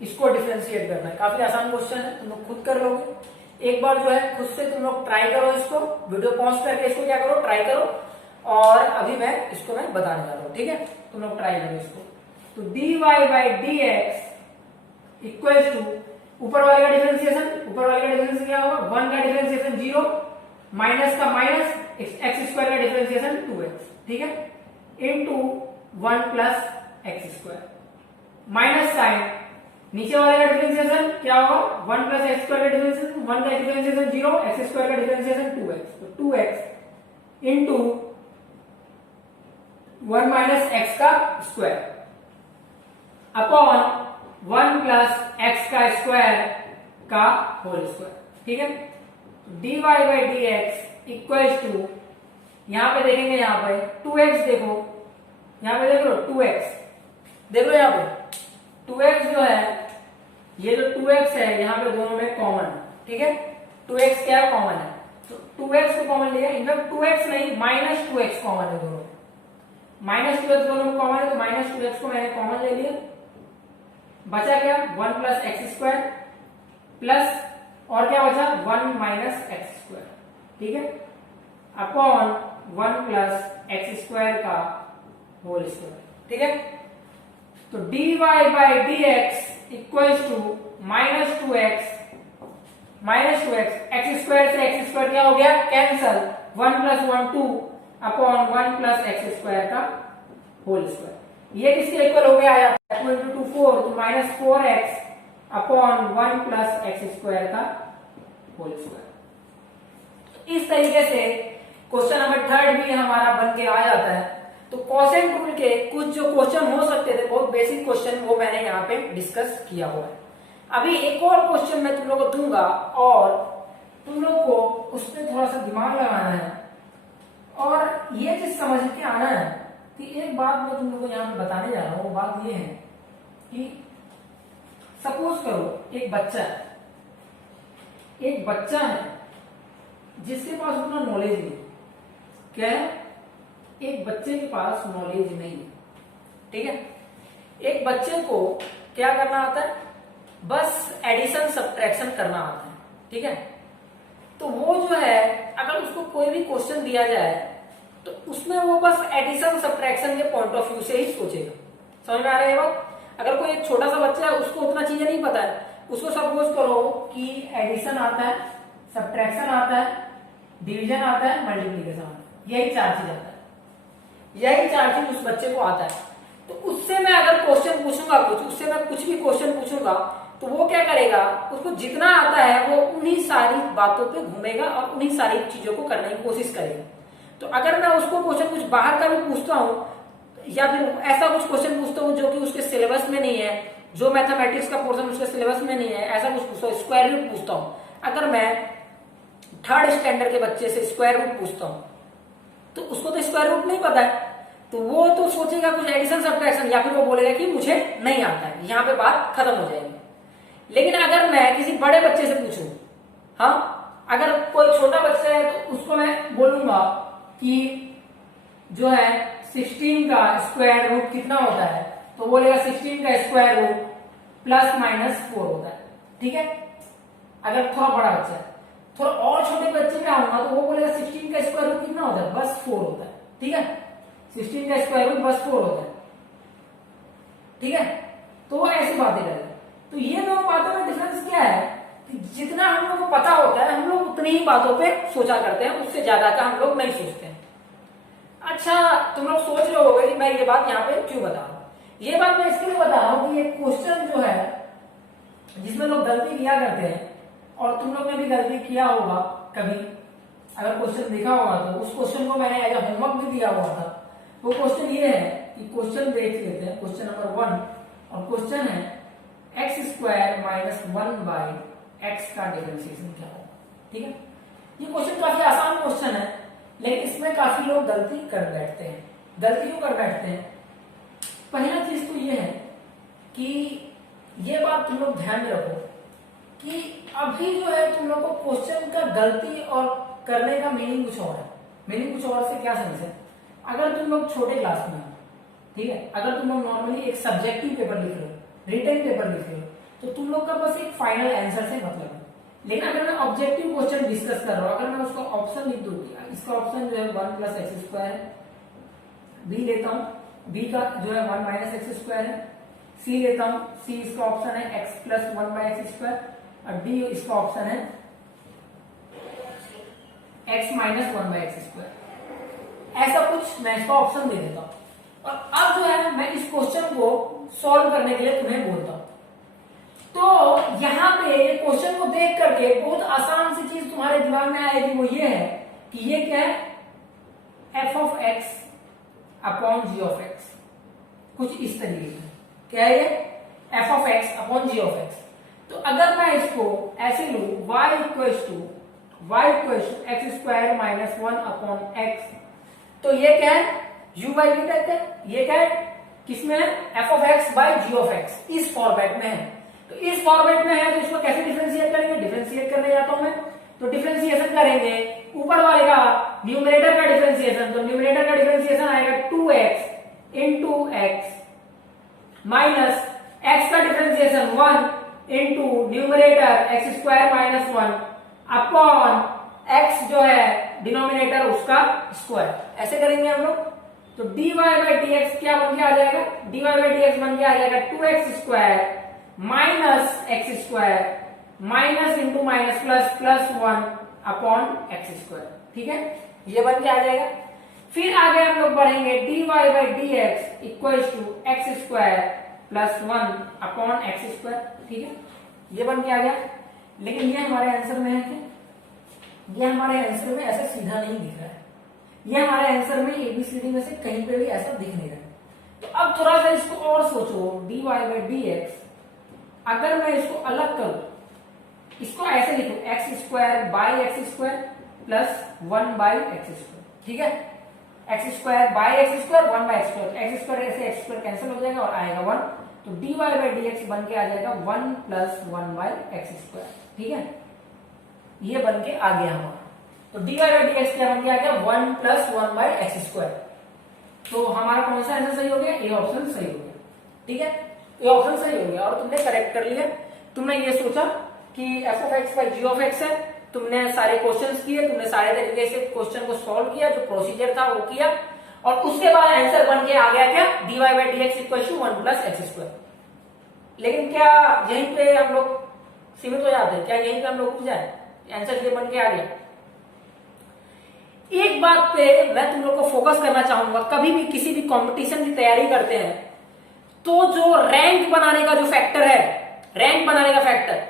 इसको डिफरेंशिएट करना है। काफी आसान क्वेश्चन है, तुम लोग खुद कर लोगे। एक बार जो है खुद से तुम लोग ट्राई करो, इसको वीडियो पॉज करके इसको क्या करो ट्राई करो, और अभी मैं इसको मैं बताने जा रहा हूँ। ठीक है, तुम लोग ट्राई करो इसको। तो dy by d x equals to ऊपर वाले का डिफरेंशिएशन, ऊपर वाले का डिफरेंशिएशन क्या होगा 1 का डिफरेंशिएशन 0, माइनस का माइनस एक्स स्क्वायर का डिफरेंशिएशन 2x। ठीक है, into 1 plus x square minus sign नीचे वाले का डिफरेंशिएशन क्या होगा 1 प्लस एक्स स्क्वायर का डिफरेंशिएशन 1 का डिफरेंशिएशन 0, एक्स स्क्वायर का डिफरेंशिएशन 2x, तो 2x इनटू 1 माइनस एक्स का स्क्वायर अपॉन 1 प्लस एक्स का स्क्वायर का होल स्क्वायर। ठीक है, dy by d x equals to यहां पे देखेंगे, यहां पे 2x देखो, यहां पे देख लो 2x, देख लो यहां पे 2x जो है, ये जो 2x है यहां पे दोनों में कॉमन है। ठीक है, 2x क्या कॉमन है, तो 2x को कॉमन लिया, इनफैक्ट 2x नहीं माइनस 2x कॉमन है, दोनों माइनस 2x दोनों में कॉमन है, तो माइनस 2x को मैंने कॉमन ले लिया, बचा क्या 1 प्लस एक्स स्क्वायर प्लस और क्या बचा 1 माइनस एक्स स्क्वायर। ठीक है, अपॉन 1 प्लस एक्स स्क्वायर का होल स्क्वायर। ठीक है, तो dy by d x equals to minus 2x x square से एक्स स्क्वायर क्या हो गया cancel, 1 plus 1 2 upon 1 plus x square का होल स्क्वायर। ये किसके इक्वल हो गया 2 इंटू 2 4, तो minus 4x upon 1 plus x square का होल स्क्वायर। इस तरीके से क्वेश्चन नंबर थर्ड भी हमारा बन के आ जाता है। तो कोसेंट रूल के कुछ जो क्वेश्चन हो सकते थे बहुत बेसिक क्वेश्चन, वो मैंने यहाँ पे डिस्कस किया हुआ है। अभी एक और क्वेश्चन मैं तुम लोग को दूंगा और तुम लोग को उस पर थोड़ा सा दिमाग लगाना है और ये चीज समझ के आना है कि एक बात मैं तुम लोग को यहाँ पे बताने जा रहा हूँ। वो बात ये है कि सपोज करो एक बच्चा है जिसके पास उतना नॉलेज नहीं। क्या है, एक बच्चे के पास नॉलेज नहीं है। ठीक है, एक बच्चे को क्या करना आता है, बस एडिशन सब्ट्रैक्शन करना आता है। ठीक है, तो वो जो है अगर उसको कोई भी क्वेश्चन दिया जाए तो उसमें वो बस एडिशन सब्ट्रैक्शन के पॉइंट ऑफ व्यू से ही सोचेगा। समझ में आ रहा है बात? अगर कोई एक छोटा सा बच्चा है उसको उतना चीजें नहीं पता है, उसको सपोज करो कि एडिशन आता है, सब्ट्रैक्शन आता है, डिवीजन आता है, मल्टीप्लिकेशन आता है, यही 4 चीज आता है, यही 4 चीज उस बच्चे को आता है। तो उससे मैं अगर क्वेश्चन पूछूंगा उससे मैं कुछ भी क्वेश्चन पूछूंगा तो वो क्या करेगा, उसको जितना आता है वो उन्हीं सारी बातों पे घूमेगा और उन्हीं सारी चीजों को करने की कोशिश करेगा। तो अगर मैं उसको क्वेश्चन कुछ बाहर का भी पूछता हूँ या फिर ऐसा कुछ क्वेश्चन पूछता हूँ जो कि उसके सिलेबस में नहीं है, जो मैथमेटिक्स का पोर्शन उसके सिलेबस में नहीं है, ऐसा कुछ पूछता हूँ, स्क्वायर रूट पूछता हूँ, अगर मैं 3rd स्टैंडर्ड के बच्चे से स्क्वायर रूट पूछता हूँ तो उसको तो स्क्वायर रूट नहीं पता है, तो वो तो सोचेगा कुछ एडिशन सब्ट्रैक्शन या फिर वो बोलेगा कि मुझे नहीं आता है, यहाँ पे बात खत्म हो जाएगी। लेकिन अगर मैं किसी बड़े बच्चे से पूछूं, हाँ अगर कोई छोटा बच्चा है तो उसको मैं बोलूंगा कि जो है 16 का स्क्वायर रूट कितना होता है, तो बोलेगा 16 का स्क्वायर रूट प्लस माइनस 4 होता है। ठीक है, अगर थोड़ा बड़ा बच्चा है, थोड़ा और छोटे बच्चे में आऊंगा तो वो बोलेगा 16 का स्क्वायर रूट कितना होता है, बस 4 होता है। ठीक है, 16 का स्क्वायर रूट बस 4 होता है, ठीक है। तो वो ऐसी बातें कर रहे हैं। तो ये दोनों बातों में डिफरेंस क्या है कि जितना हम लोग को पता होता है हम लोग उतनी ही बातों पे सोचा करते हैं, उससे ज्यादा का हम लोग नहीं सोचते हैं। अच्छा, तुम लोग सोच रहे होगे कि मैं ये बात यहाँ पे क्यों बता रहा हूँ। ये बात मैं इसके लिए बता रहा हूँ कि ये क्वेश्चन जो है जिसमें लोग गलती किया करते हैं, और तुम लोग ने भी गलती किया होगा कभी, अगर क्वेश्चन देखा होगा तो उस क्वेश्चन को मैंने एज ए होमवर्क भी दिया हुआ था। वो क्वेश्चन ये है कि क्वेश्चन देख लेते हैं, क्वेश्चन नंबर 1, और क्वेश्चन है x square minus 1 by x का डिफरेंशिएशन क्या होगा, ठीक है। ये क्वेश्चन काफी आसान क्वेश्चन है, लेकिन इसमें काफी लोग गलती कर बैठते हैं। गलती क्यों कर बैठते हैं? पहला चीज तो ये है कि ये बात तुम लोग ध्यान में रखो कि अभी जो है तुम लोग को क्वेश्चन का गलती और करने का मीनिंग कुछ और है। मीनिंग कुछ और से क्या सेंस है? अगर तुम लोग छोटे क्लास में हो, ठीक है, अगर तुम लोग नॉर्मली एक सब्जेक्टिव पेपर लिख रहे हो, रिटन पेपर लिख रहे हो, तो तुम लोग का बस एक फाइनल आंसर से मतलब है। लेकिन अगर मैं ऑब्जेक्टिव क्वेश्चन डिस्कस कर रहा हूं, अगर मैं उसका ऑप्शन लिख दूं, इसका ऑप्शन जो है 1 प्लस एक्स स्क्वायर है, बी लेता हूं, बी का जो है 1 माइनस एक्स स्क्वायर है, सी लेता हूं, सी इसका ऑप्शन है x plus 1 by x square, और डी इसका ऑप्शन है x minus 1 by x square. ऐसा कुछ मैं इसका ऑप्शन दे देता हूं, और अब जो है मैं इस क्वेश्चन को सॉल्व करने के लिए तुम्हें बोलता हूं। तो यहाँ पे क्वेश्चन को देख करके बहुत आसान सी चीज तुम्हारे दिमाग में आएगी, वो ये है कि ये क्या है, f of x upon g of x, कुछ इस तरीके से। क्या है ये? F of x upon g of x. तो अगर मैं इसको ऐसे लू, y equals to x square minus 1 upon x, तो ये क्या है, यू बाई वी कहते हैं। ये क्या है, किसमें है, f of x by g of x, इस फॉर्मेट में है। तो इस फॉर्मेट में है तो इसको कैसे डिफरेंशिएट करेंगे? डिफरेंशिएट करने जाता हूं मैं, तो डिफरेंशिएशन करेंगे ऊपर वाले का न्यूमरेटर का डिफरेंशिएशन, तो न्यूमरेटर का डिफरेंशिएशन आएगा 2x into x minus x का differentiation 1 into numerator x square minus 1 upon x जो है डिनोमिनेटर उसका स्क्वायर। ऐसे करेंगे हम लोग। तो dy बाई डी एक्स क्या बन के आ जाएगा, dy बाई डी एक्स बन के आ जाएगा 2x square minus x square minus into minus plus plus 1 upon x square, ठीक है, ये बन के आ जाएगा। फिर आगे हम लोग बढ़ेंगे dy by d x equal to x square plus 1 upon x square, ठीक है, ये बन के आ गया। लेकिन ये हमारे आंसर में है क्या? ये हमारे आंसर में ऐसा सीधा नहीं दिख रहा है, ये हमारे आंसर में एबीसीडी में से कहीं पे भी ऐसा दिख नहीं रहा है। तो अब थोड़ा सा इसको और सोचो, dy बाई डी एक्स, अगर मैं इसको अलग करूं, इसको ऐसे लिखूं x square by x square plus 1 by x square, ठीक है, x square by x square 1 by x square, x square ऐसे एक्स स्क्वायर कैंसिल हो जाएगा और आएगा 1, तो dy बाई डी एक्स बन के आ जाएगा 1 प्लस 1 बाई एक्स स्क्वायर, ठीक है, ये बन के आ गया हमारा। तो dy बाई डी एक्स क्या बन के आ गया, 1 प्लस 1 बाई एक्स स्क्वायर। तो हमारा कौन सा आंसर सही हो गया? ए ऑप्शन सही हो गया, ठीक है, ये ऑप्शन सही हो गया और तुमने करेक्ट कर लिया। तुमने ये सोचा कि f of x by g of x है, तुमने सारे क्वेश्चंस किए, तुमने सारे तरीके से क्वेश्चन को सॉल्व किया, जो प्रोसीजर था वो किया, और उसके बाद आंसर बन के आ गया क्या, dy by d x equal to 1 plus x square. लेकिन क्या यहीं पे हम लोग सीमित हो जाते हैं? क्या यहीं पे हम लोग रुक जाए? आंसर ये बन के आ गया। एक बात पे मैं तुम लोग को फोकस करना चाहूंगा, कभी भी किसी भी कंपटीशन की तैयारी करते हैं तो जो रैंक बनाने का जो फैक्टर है, रैंक बनाने का फैक्टर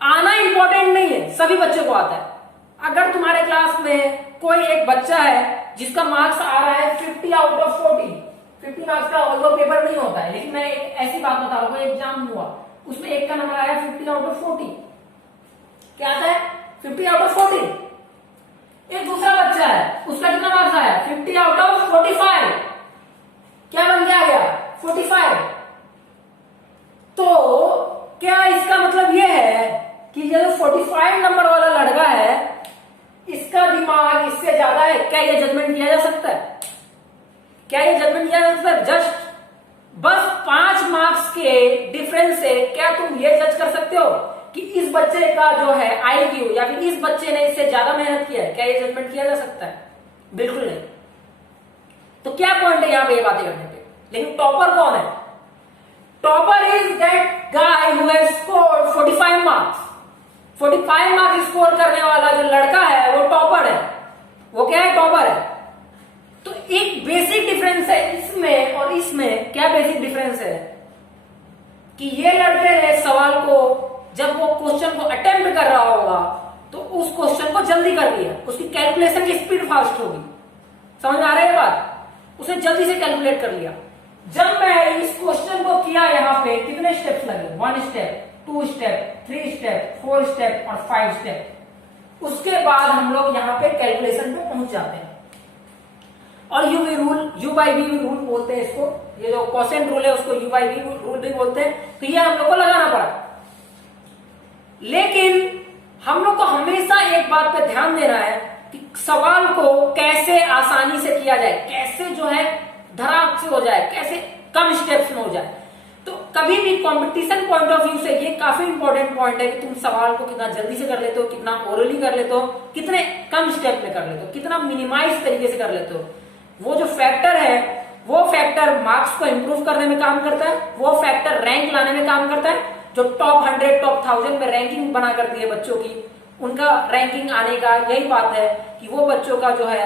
आना इंपॉर्टेंट नहीं है, सभी बच्चों को आता है। अगर तुम्हारे क्लास में कोई एक बच्चा है जिसका मार्क्स आ रहा है 50 आउट ऑफ 40, 50 मार्क्स का ऑल पेपर नहीं होता है, लेकिन मैं एक ऐसी बात बता रहा हूं, एग्जाम हुआ उसमें एक का नंबर आया 50 आउट ऑफ 40, क्या आता है 50 आउट ऑफ 40। एक दूसरा बच्चा है, उसका कितना मार्क्स आया 50 आउट ऑफ 45, क्या बन के आ गया 45। तो क्या इसका मतलब यह है कि ये जो 45 नंबर वाला लड़का है इसका दिमाग इससे ज्यादा है? क्या ये जजमेंट किया जा सकता है? क्या ये जजमेंट किया जा सकता है? जस्ट बस 5 मार्क्स के डिफरेंस से क्या तुम ये जज कर सकते हो कि इस बच्चे का जो है IQ या फिर इस बच्चे ने इससे ज्यादा मेहनत किया है? क्या ये जजमेंट किया जा सकता है? बिल्कुल नहीं। तो क्या पॉइंट है यहाँ पे ये बातें करने पे? लेकिन टॉपर कौन है? Topper is that guy who has scored 45 marks. 45 marks score करने वाला जो लड़का है वो टॉपर है। वो क्या है? टॉपर है। तो एक बेसिक डिफरेंस है इसमें और इसमें। क्या बेसिक डिफरेंस है? कि ये लड़के ने सवाल को, जब वो क्वेश्चन को अटेम्प्ट कर रहा होगा तो उस क्वेश्चन को जल्दी कर लिया, उसकी कैलकुलेशन की स्पीड फास्ट होगी। समझ में आ रहा है बात? उसने जल्दी से कैलकुलेट कर लिया। जब मैं इस क्वेश्चन को किया, यहाँ पे कितने स्टेप्स लगे? 1 स्टेप, 2 स्टेप, 3 स्टेप, 4 स्टेप और 5 स्टेप। उसके बाद हम लोग यहाँ पे कैलकुलेशन पे पहुंच जाते हैं। और u v rule, u by v rule बोलते हैं इसको। ये जो क्वोशिएंट रूल है उसको यू बाई वी रूल भी बोलते हैं। तो ये हम लोग को लगाना पड़ा। लेकिन हम लोग को हमेशा एक बात पे ध्यान देना है कि सवाल को कैसे आसानी से किया जाए, कैसे जो है धड़ाक से हो जाए, कैसे कम स्टेप्स में हो जाए। तो कभी भी कंपटीशन पॉइंट ऑफ व्यू से ये काफी इंपॉर्टेंट पॉइंट है कि तुम सवाल को कितना जल्दी से कर लेते हो, कितना ओरली कर लेते हो, कितने कम स्टेप में कर लेते हो, कितना मिनिमाइज तरीके से कर लेते हो। वो जो फैक्टर है वो फैक्टर मार्क्स को इंप्रूव करने में काम करता है, वो फैक्टर रैंक लाने में काम करता है। जो टॉप 100 टॉप 1000 में रैंकिंग बना करती है बच्चों की, उनका रैंकिंग आने का यही बात है कि वो बच्चों का जो है,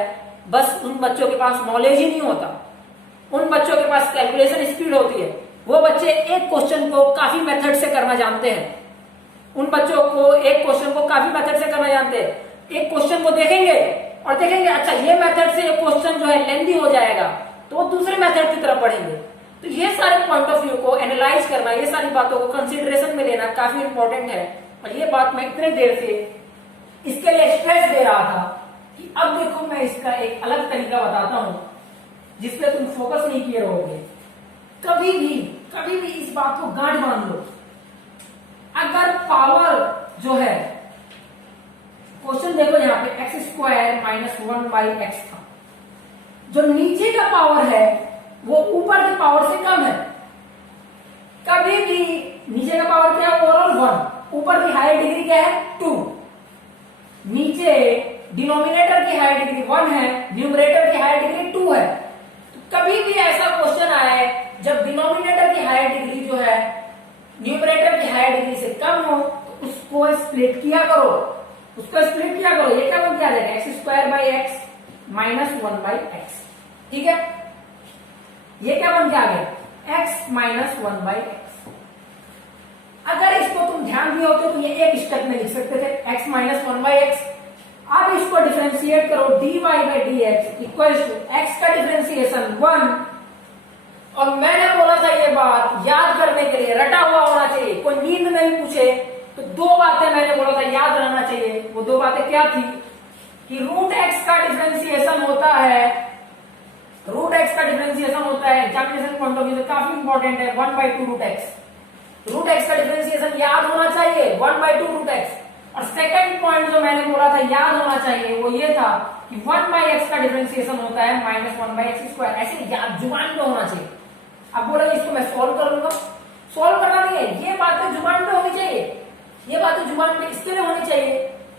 बस उन बच्चों के पास नॉलेज ही नहीं होता, उन बच्चों के पास कैलकुलेशन स्पीड होती है। वो बच्चे एक क्वेश्चन को काफी मेथड से करना जानते हैं। उन बच्चों को एक क्वेश्चन को काफी मेथड से करना जानते हैं। एक क्वेश्चन को देखेंगे और देखेंगे अच्छा ये मेथड से क्वेश्चन जो है लेंथी हो जाएगा, तो वो दूसरे मेथड की तरफ बढ़ेंगे। तो ये सारे पॉइंट ऑफ व्यू को एनालाइज करना, ये सारी बातों को कंसीडरेशन में लेना काफी इंपॉर्टेंट है। और ये बात मैं इतने देर से इसके लिए स्ट्रेस दे रहा था कि अब देखो मैं इसका एक अलग तरीका बताता हूं जिसपे तुम फोकस नहीं किए रहोगे। कभी भी इस बात को गांठ बांध लो। अगर पावर जो है, क्वेश्चन देखो यहाँ पे x² - 1/x था, जो नीचे का पावर है वो ऊपर के पावर से कम है। कभी भी नीचे का पावर क्या है? ओवरऑल 1, ऊपर की हायर डिग्री क्या है? 2। नीचे डिनोमिनेटर की हायर डिग्री 1 है, न्यूमरेटर की हायर डिग्री 2 है। तो कभी भी ऐसा क्वेश्चन आए जब डिनोमिनेटर की हायर डिग्री जो है न्यूमरेटर की हायर डिग्री से कम हो, तो उसको स्प्लिट किया करो, उसको स्प्लिट किया करो। ये क्या बन क्या जाएगा? x² - 1/x। ठीक है, ये क्या बन के आ गया? x - 1/x। अगर इसको तुम ध्यान दिए होते तो ये एक स्टेप में लिख सकते थे, x - 1/x। अब इसको डिफरेंशिएट करो, dy/dx इक्वल्स टू x का डिफरेंशिएशन 1। और मैंने बोला था ये बात याद करने के लिए रटा हुआ होना चाहिए, कोई नींद में भी पूछे तो 2 बातें मैंने बोला था याद रहना चाहिए। वो 2 बातें क्या थी? कि √x का डिफरेंशिएशन होता है, √x का डिफरेंशिएशन होता है एग्जामिनेशन पॉइंट ऑफ व्यू से काफी इंपॉर्टेंट है, 1/2 √x। √x का डिफरेंशिएशन याद होना चाहिए, 1/2 √x। और सेकंड पॉइंट जो मैंने बोला था याद होना चाहिए वो ये था कि 1/x का डिफरेंशिएशन होता है -1/x²। ऐसे याद जुबान पे होना चाहिए। अब बोला इसको मैं सॉल्व कर लूंगा, सॉल्व करना नहीं है, ये बातें जुबान पे होनी चाहिए। ये बातें जुबान पे इसके लिए होनी चाहिए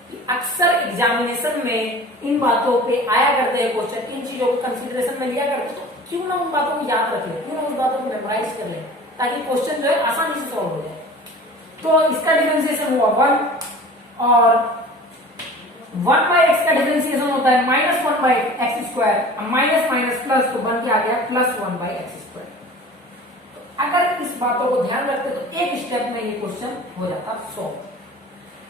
कि अक्सर एग्जामिनेशन में इन बातों पे आया करते हैं क्वेश्चन, इन चीजों को कंसीडरेशन में लिया करते, तो क्यों ना उन बातों को याद रख ले, क्यों ना उन बातों को मेमोराइज कर ले, ताकि क्वेश्चन जो है आसानी से सॉल्व हो जाए। तो इसका डिफरेंशिएशन हुआ 1 और 1/x का डिफरेंशिएशन होता है -1/x²। माइनस माइनस प्लस तो बन के आ गया +1/x²। अगर इस बातों को ध्यान रखते तो एक स्टेप में ये क्वेश्चन हो जाता सॉल्व।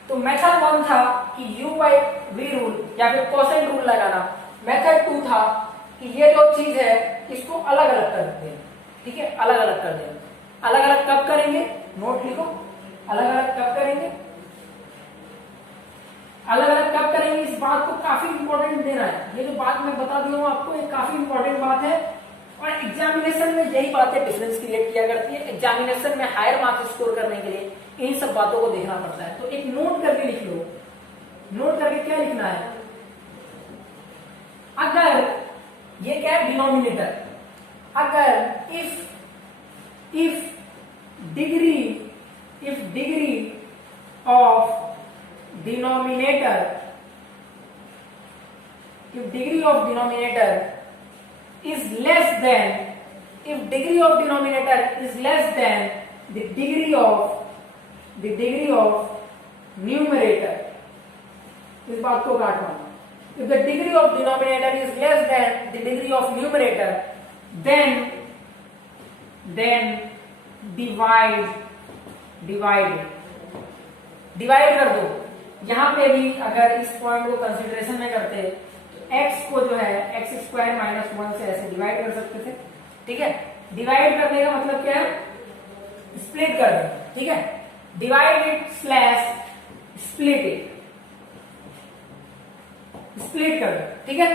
तो मेथड 1 था कि u/v रूल या फिर क्वोशिएंट रूल लगाना। मेथड 2 था कि ये जो चीज है इसको अलग अलग कर दें। ठीक है, अलग अलग कर दें। अलग अलग कब करेंगे? नोट लिखो, अलग अलग कब करेंगे? अलग अलग कब करेंगे? इस बात को काफी इंपॉर्टेंट देना है। ये जो बात मैं बता दी हूँ आपको, ये काफी इंपॉर्टेंट बात है और एग्जामिनेशन में यही बातें डिफरेंस क्रिएट किया करती है। एग्जामिनेशन में हायर मार्क्स स्कोर करने के लिए इन सब बातों को देखना पड़ता है। तो एक नोट करके लिख लो। नोट करके क्या लिखना है? अगर ये क्या है? डिनोमिनेटर। अगर if degree of denominator is less than, if degree of denominator is less than the degree of numerator, इस बात को काटना, if the degree of denominator is less than the degree of numerator, then divide कर दो। यहां पे भी अगर इस पॉइंट को कंसीडरेशन में करते, x को जो है एक्स स्क्वायर माइनस 1 से ऐसे डिवाइड कर सकते थे, ठीक है। डिवाइड करने का मतलब क्या है, स्प्लिट कर दो, ठीक है। Divide it slash split it, split कर दो, ठीक है।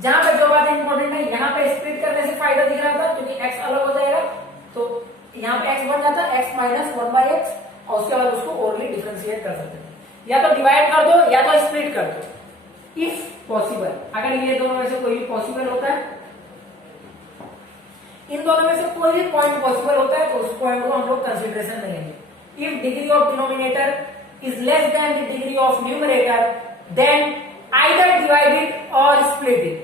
जहां पे जो बात इंपॉर्टेंट है, यहां पे स्प्लिट करने से फायदा दिख रहा था क्योंकि x अलग हो जाएगा, तो यहां पे x बन जाता है x माइनस 1/x, और उसके बाद उसको ओरली डिफरेंशिएट कर सकते हैं। या तो डिवाइड कर दो या तो स्प्लिट कर दो इफ पॉसिबल। अगर ये दोनों में से कोई भी पॉसिबल होता है, इन दोनों में से कोई भी पॉइंट पॉसिबल होता है तो उस पॉइंट को हम लोग कंसीडरेशन में लेंगे। If degree of denominator is less than the degree of numerator, then either divide it और स्प्लिट इट।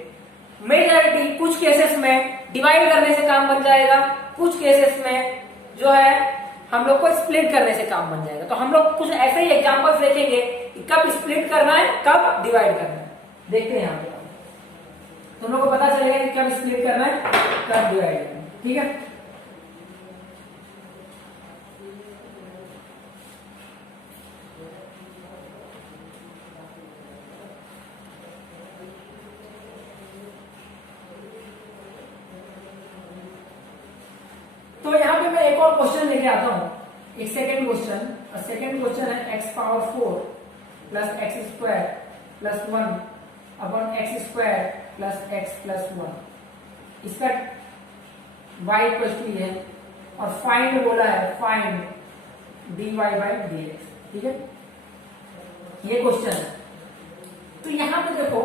मेजॉरिटी कुछ केसेस में डिवाइड करने से काम बन जाएगा, कुछ केसेस में जो है हम लोग को स्प्लिट करने से काम बन जाएगा। तो हम लोग कुछ ऐसे ही एग्जांपल्स देखेंगे कि कब स्प्लिट करना है, कब डिवाइड करना है। देखते हैं यहाँ पे तुम लोग को पता चलेगा कि कब स्प्लिट करना है, कब डिवाइड करना है, ठीक है। तो यहाँ पे मैं एक और क्वेश्चन लेके आता हूं, एक सेकेंड क्वेश्चन है x power 4 plus x square plus 1 upon x square plus x plus 1। इसका y इक्वल टू है और फाइंड बोला है, फाइंड dy बाई dx, ठीक है। ये क्वेश्चन है। तो यहां पे देखो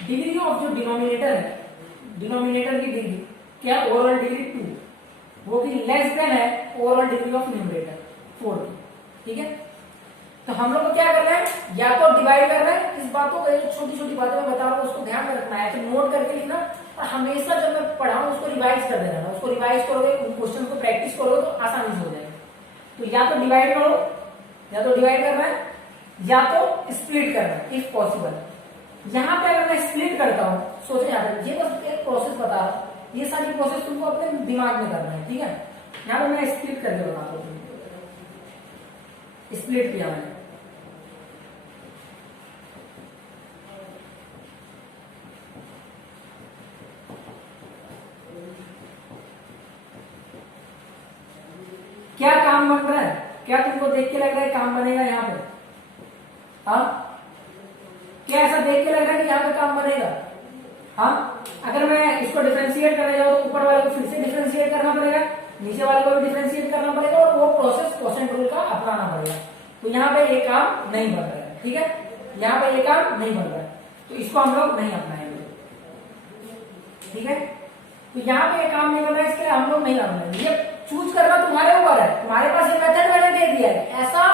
डिग्री ऑफ जो डिनोमिनेटर है, डिनोमिनेटर की डिग्री क्या, ओवरऑल डिग्री 2, वो भी लेस देन है ओवरऑल डिग्री ऑफ न्यूमरेटर 4, ठीक है। तो हम लोग को क्या करना है, या तो डिवाइड करना है। इस बातों को, छोटी छोटी बातें मैं बता रहा हूँ उसको ध्यान में रखना है, तो नोट करके लिखना और हमेशा जब मैं पढ़ाऊं उसको रिवाइज कर देना। उसको रिवाइज करोगे, उन क्वेश्चन को प्रैक्टिस करोगे तो आसानी से हो जाएगा। तो या तो डिवाइड करो, या तो डिवाइड करना है, या तो स्प्लिट करना है इफ पॉसिबल। यहां पे अगर मैं स्प्लिट करता हूं, सोचो यहाँ पे, ये बस एक प्रोसेस बता रहा हूं, ये सारी प्रोसेस तुमको अपने दिमाग में करना है, ठीक है। यहाँ पे मैं स्प्लिट करके बताता हूँ, स्प्लिट किया मैंने। क्या काम बन रहा है, क्या तुमको देख के लग रहा है काम बनेगा यहाँ पे? हाँ, क्या ऐसा देख के लग रहा है कि यहाँ पे काम बनेगा? हाँ, अगर मैं इसको डिफरेंशिएट करने जाऊँ तो ऊपर वाले को फिर से डिफरेंशिएट करना पड़ेगा, नीचे वाले को भी डिफरेंशिएट करना पड़ेगा, और वो प्रोसेस क्वोशिएंट रूल का अपनाना पड़ेगा। तो यहाँ पे ये काम नहीं बन रहा है, ठीक है। यहाँ पे ये काम नहीं बन रहा है, तो इसको हम लोग नहीं अपनाएंगे, ठीक है। तो यहाँ पे ये काम नहीं बन रहा है, इसके लिए हम लोग नहीं अपनाएंगे। ये चूज करना तुम्हारे ऊपर है, तुम्हारे पास ये मेथड मैंने दे दिया है, ऐसा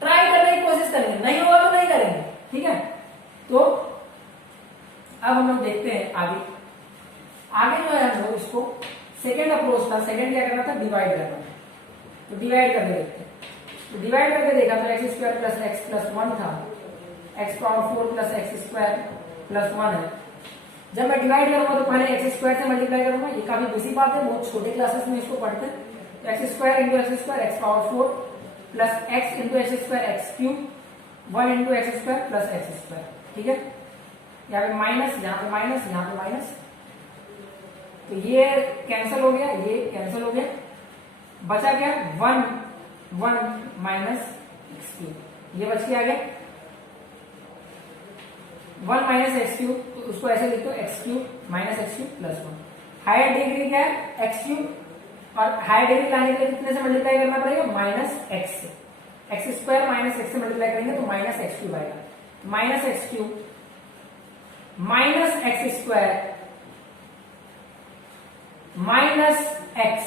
ट्राई करने की कोशिश करेंगे, नहीं होगा तो नहीं करेंगे, ठीक है। तो अब हम लोग देखते हैं आगे जो है हम लोग इसको सेकेंड अप्रोच था। सेकेंड क्या करना था, डिवाइड करना था। तो डिवाइड करके देखते हैं। तो डिवाइड करके देखा तो x square plus x plus 1 था, x power 4 plus x square plus 1 है। जब मैं डिवाइड करूंगा तो पहले एक्स स्क्वायर से मल्टीप्लाई करूंगा, ये काफी बेसिक बात है, बहुत छोटे क्लासेस में इसको पढ़ते हैं। तो x square into x square x power 4 plus x into x square x cube 1 into x square plus x square, ठीक है। यहाँ पे माइनस, यहाँ पे माइनस, यहाँ पे माइनस, तो ये कैंसिल हो गया, ये कैंसिल हो गया, बचा क्या 1 माइनस एक्स क्यूब, ये बच के आ गया 1 माइनस एक्स क्यूब। तो उसको ऐसे लिखो x cube minus x cube plus 1। Higher degree क्या है, एक्स क्यूब, और हायर डिग्री लाने के लिए कितने से मल्टीप्लाई करना पड़ेगा, माइनस एक्स से। एक्स स्क्वायर माइनस एक्स से मल्टीप्लाई करेंगे तो माइनस एक्स क्यूब आएगा, minus x cube minus x square minus x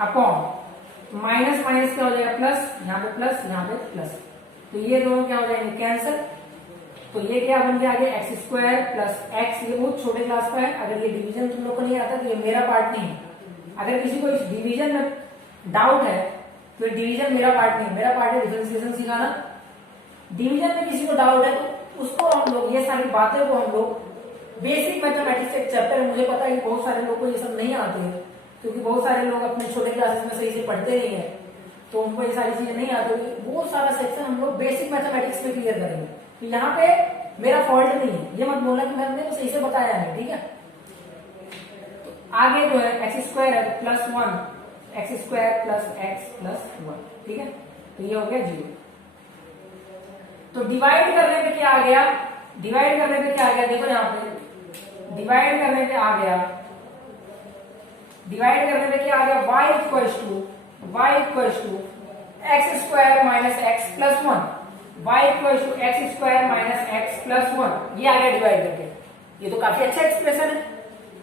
upon minus minus क्या हो जाएगा प्लस, यहाँ पे प्लस, यहाँ पे प्लस, तो ये दोनों क्या हो जाएंगे कैंसिल, तो ये क्या बन गया आगे एक्स स्क्वायर प्लस एक्स, ये बहुत छोटे क्लास का है, अगर ये डिवीजन तुम लोग को नहीं आता तो ये मेरा पार्ट नहीं है। अगर किसी को इस डिवीजन में डाउट है तो डिवीजन मेरा पार्ट नहीं, मेरा पार्ट है डिफरेंशिएशन सिखाना। डिवीजन में किसी को डाउट है तो उसको हम लोग ये सारी बातें को हम लोग बेसिक मैथमेटिक्स एक चैप्टर है, मुझे पता है कि बहुत सारे लोगों को ये सब नहीं आते हैं क्योंकि बहुत सारे लोग अपने छोटे क्लासेस में सही से पढ़ते नहीं है, तो उनको ये सारी चीजें नहीं आती। वो सारा सेक्शन हम लोग बेसिक मैथमेटिक्स में क्लियर करेंगे। तो यहाँ पे मेरा फॉल्ट नहीं है, ये मत बोलना कि मैंने तो सही से बताया है, ठीक है। तो आगे जो है x square plus 1, x square plus x plus 1, ठीक है। तो ये हो गया 0। तो डिवाइड करने पे क्या आ गया, डिवाइड करने पे क्या आ गया, देखो यहाँ पे डिवाइड करने पे आ गया, डिवाइड करने पे क्या आ गया, y equals to x square minus x plus 1, y equals to x square minus x plus 1, ये आ गया डिवाइड करके। ये तो काफी अच्छा एक्सप्रेशन है,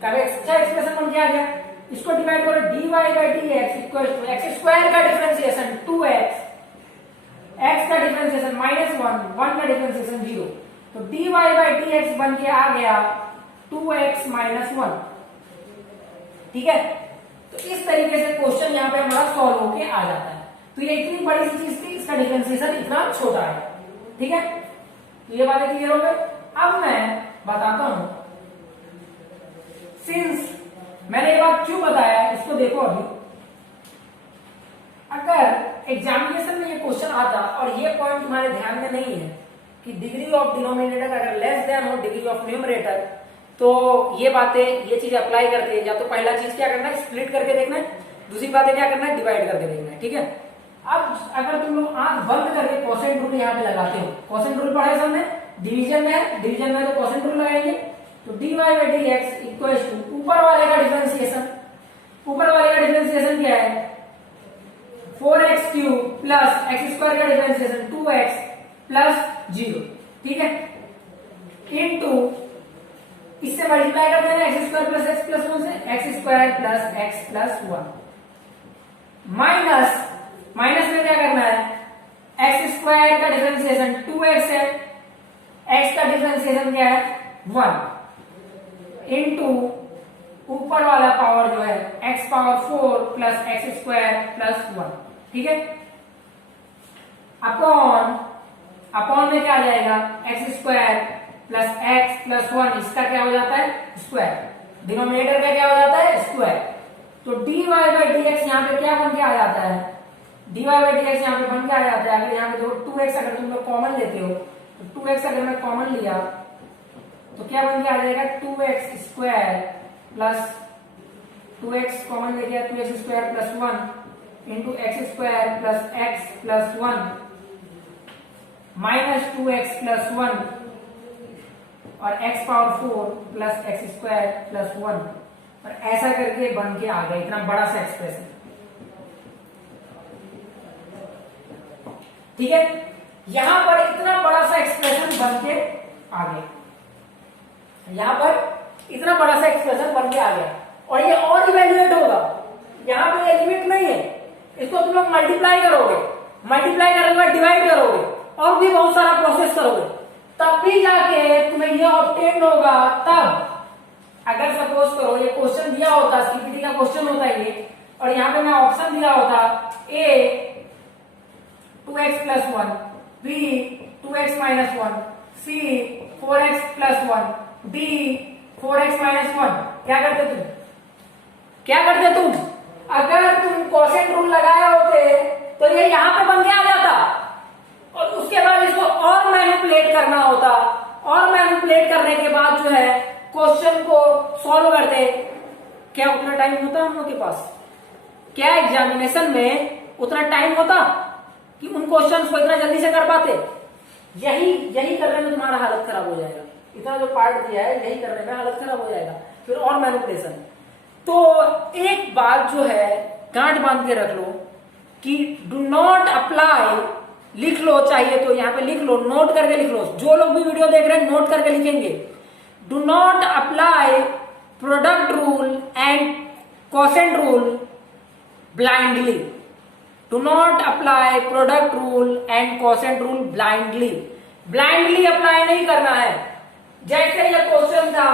काफी अच्छा एक्सप्रेशन बन के आ गया। इसको डिवाइड करो, dy by dx equals to x square का डिफरेंशिएशन 2x, x का डिफरेंशिएशन -1, 1 का डिफरेंशिएशन 0, तो dy बाई dx बन के आ गया 2x माइनस 1, ठीक है। तो इस तरीके से क्वेश्चन यहाँ पे हमारा सॉल्व होके आ जाता है। तो ये इतनी बड़ी सी चीज थी, इसका डिफरेंशिएशन इतना छोटा है, ठीक है। तो ये बातें क्लियर हो गई। अब मैं बताता हूं, सिंस मैंने ये बात क्यों बताया, इसको देखो। अभी अगर एग्जामिनेशन में ये क्वेश्चन आता और ये पॉइंट तुम्हारे ध्यान में नहीं है कि डिग्री ऑफ डिनोमिनेटर अगर लेस देन हो डिग्री ऑफ न्यूमरेटर, तो ये बातें, ये चीज अप्लाई करती है। या तो पहला चीज क्या करना है, स्प्लिट करके देखना है, दूसरी बातें क्या करना है, डिवाइड करके देखना है, ठीक है। अब अगर तुम लोग आंख बंद करके कोसेंट रूल यहाँ पे लगाते हो, कोसेंट रूल पढ़ा है सबने, डिवीजन में है, डिवीजन में तो कोसेंट रूल लगाएंगे। तो dy by dx equals to ऊपर वाले का डिफरेंशिएशन, ऊपर वाले का डिफरेंशिएशन क्या है 4x cube plus x square का डिफरेंशिएशन 2x प्लस 0, ठीक है, इनटू इससे मल्टीप्लाई कर देना x square plus x plus 1 से, x square plus x plus 1 minus, minus में क्या करना है, एक्स स्क्वायर का डिफरेंशिएशन 2x है, x का डिफरेंशिएशन क्या है 1, इनटू ऊपर वाला पावर जो है x power 4 plus x square plus 1, ठीक है। अपॉन में क्या आ जाएगा, x square plus x plus 1, इसका क्या हो जाता है स्क्वायर, डिनोमिनेटर का क्या हो जाता है स्क्वायर। तो dy बाई dx यहाँ पे क्या बन के आ जाता है, dy बाई dx यहाँ पे बन के आ जाता है। अगर यहाँ पे देखो 2x अगर तुम लोग कॉमन लेते हो, तो 2x अगर मैं कॉमन लिया तो क्या बन के आ जाएगा 2x square plus 2x common ले गया, 2x square plus 1 into x square plus x plus 1 minus 2x plus 1 और x power 4 plus x square plus 1, और ऐसा करके बन के आ गया इतना बड़ा सा एक्सप्रेशन, ठीक है। यहां पर इतना बड़ा सा एक्सप्रेशन बन के आ गया, यहां पर इतना बड़ा सा एक्सप्रेशन बन के आ गया, और ये और इवेल्युएट होगा, यहां पे लिमिट नहीं है, इसको तुम लोग मल्टीप्लाई करोगे, मल्टीप्लाई करने के बाद डिवाइड करोगे और भी बहुत सारा प्रोसेस करोगे, तब भी जाके तुम्हें ये ऑब्टेन होगा। तब अगर सपोज करो ये क्वेश्चन दिया होता, सीपीटी का क्वेश्चन होता ये, और यहाँ पे मैं ऑप्शन दिया होता A 2x plus 1, B 2x minus 1, C 4x plus 1, D 4x minus 1, क्या करते तुम, क्या करते तुम, अगर तुम कोसेंट रूल लगाए होते तो ये यहां पे बन के आ जाता, और उसके बाद इसको और मैनिपुलेट करना होता, और मैनिपुलेट करने के बाद जो है क्वेश्चन को सॉल्व करते। क्या उतना टाइम होता हम लोग के पास, क्या एग्जामिनेशन में उतना टाइम होता कि उन क्वेश्चंस को इतना जल्दी से कर पाते। यही करने में तुम्हारा हालत खराब हो जाएगा, इतना जो पार्ट दिया है यही करने में हालत खराब हो जाएगा, फिर और मैनिपुलेशन। तो एक बात जो है गांठ बांध के रख लो कि डू नॉट अप्लाई, लिख लो, चाहिए तो यहाँ पे लिख लो, नोट करके लिख लो, जो लोग भी वीडियो देख रहे हैं नोट करके लिखेंगे, do not apply product rule and quotient rule blindly. Do not apply product rule and quotient rule blindly. Blindly apply नहीं करना है। जैसे ये क्वेश्चन था,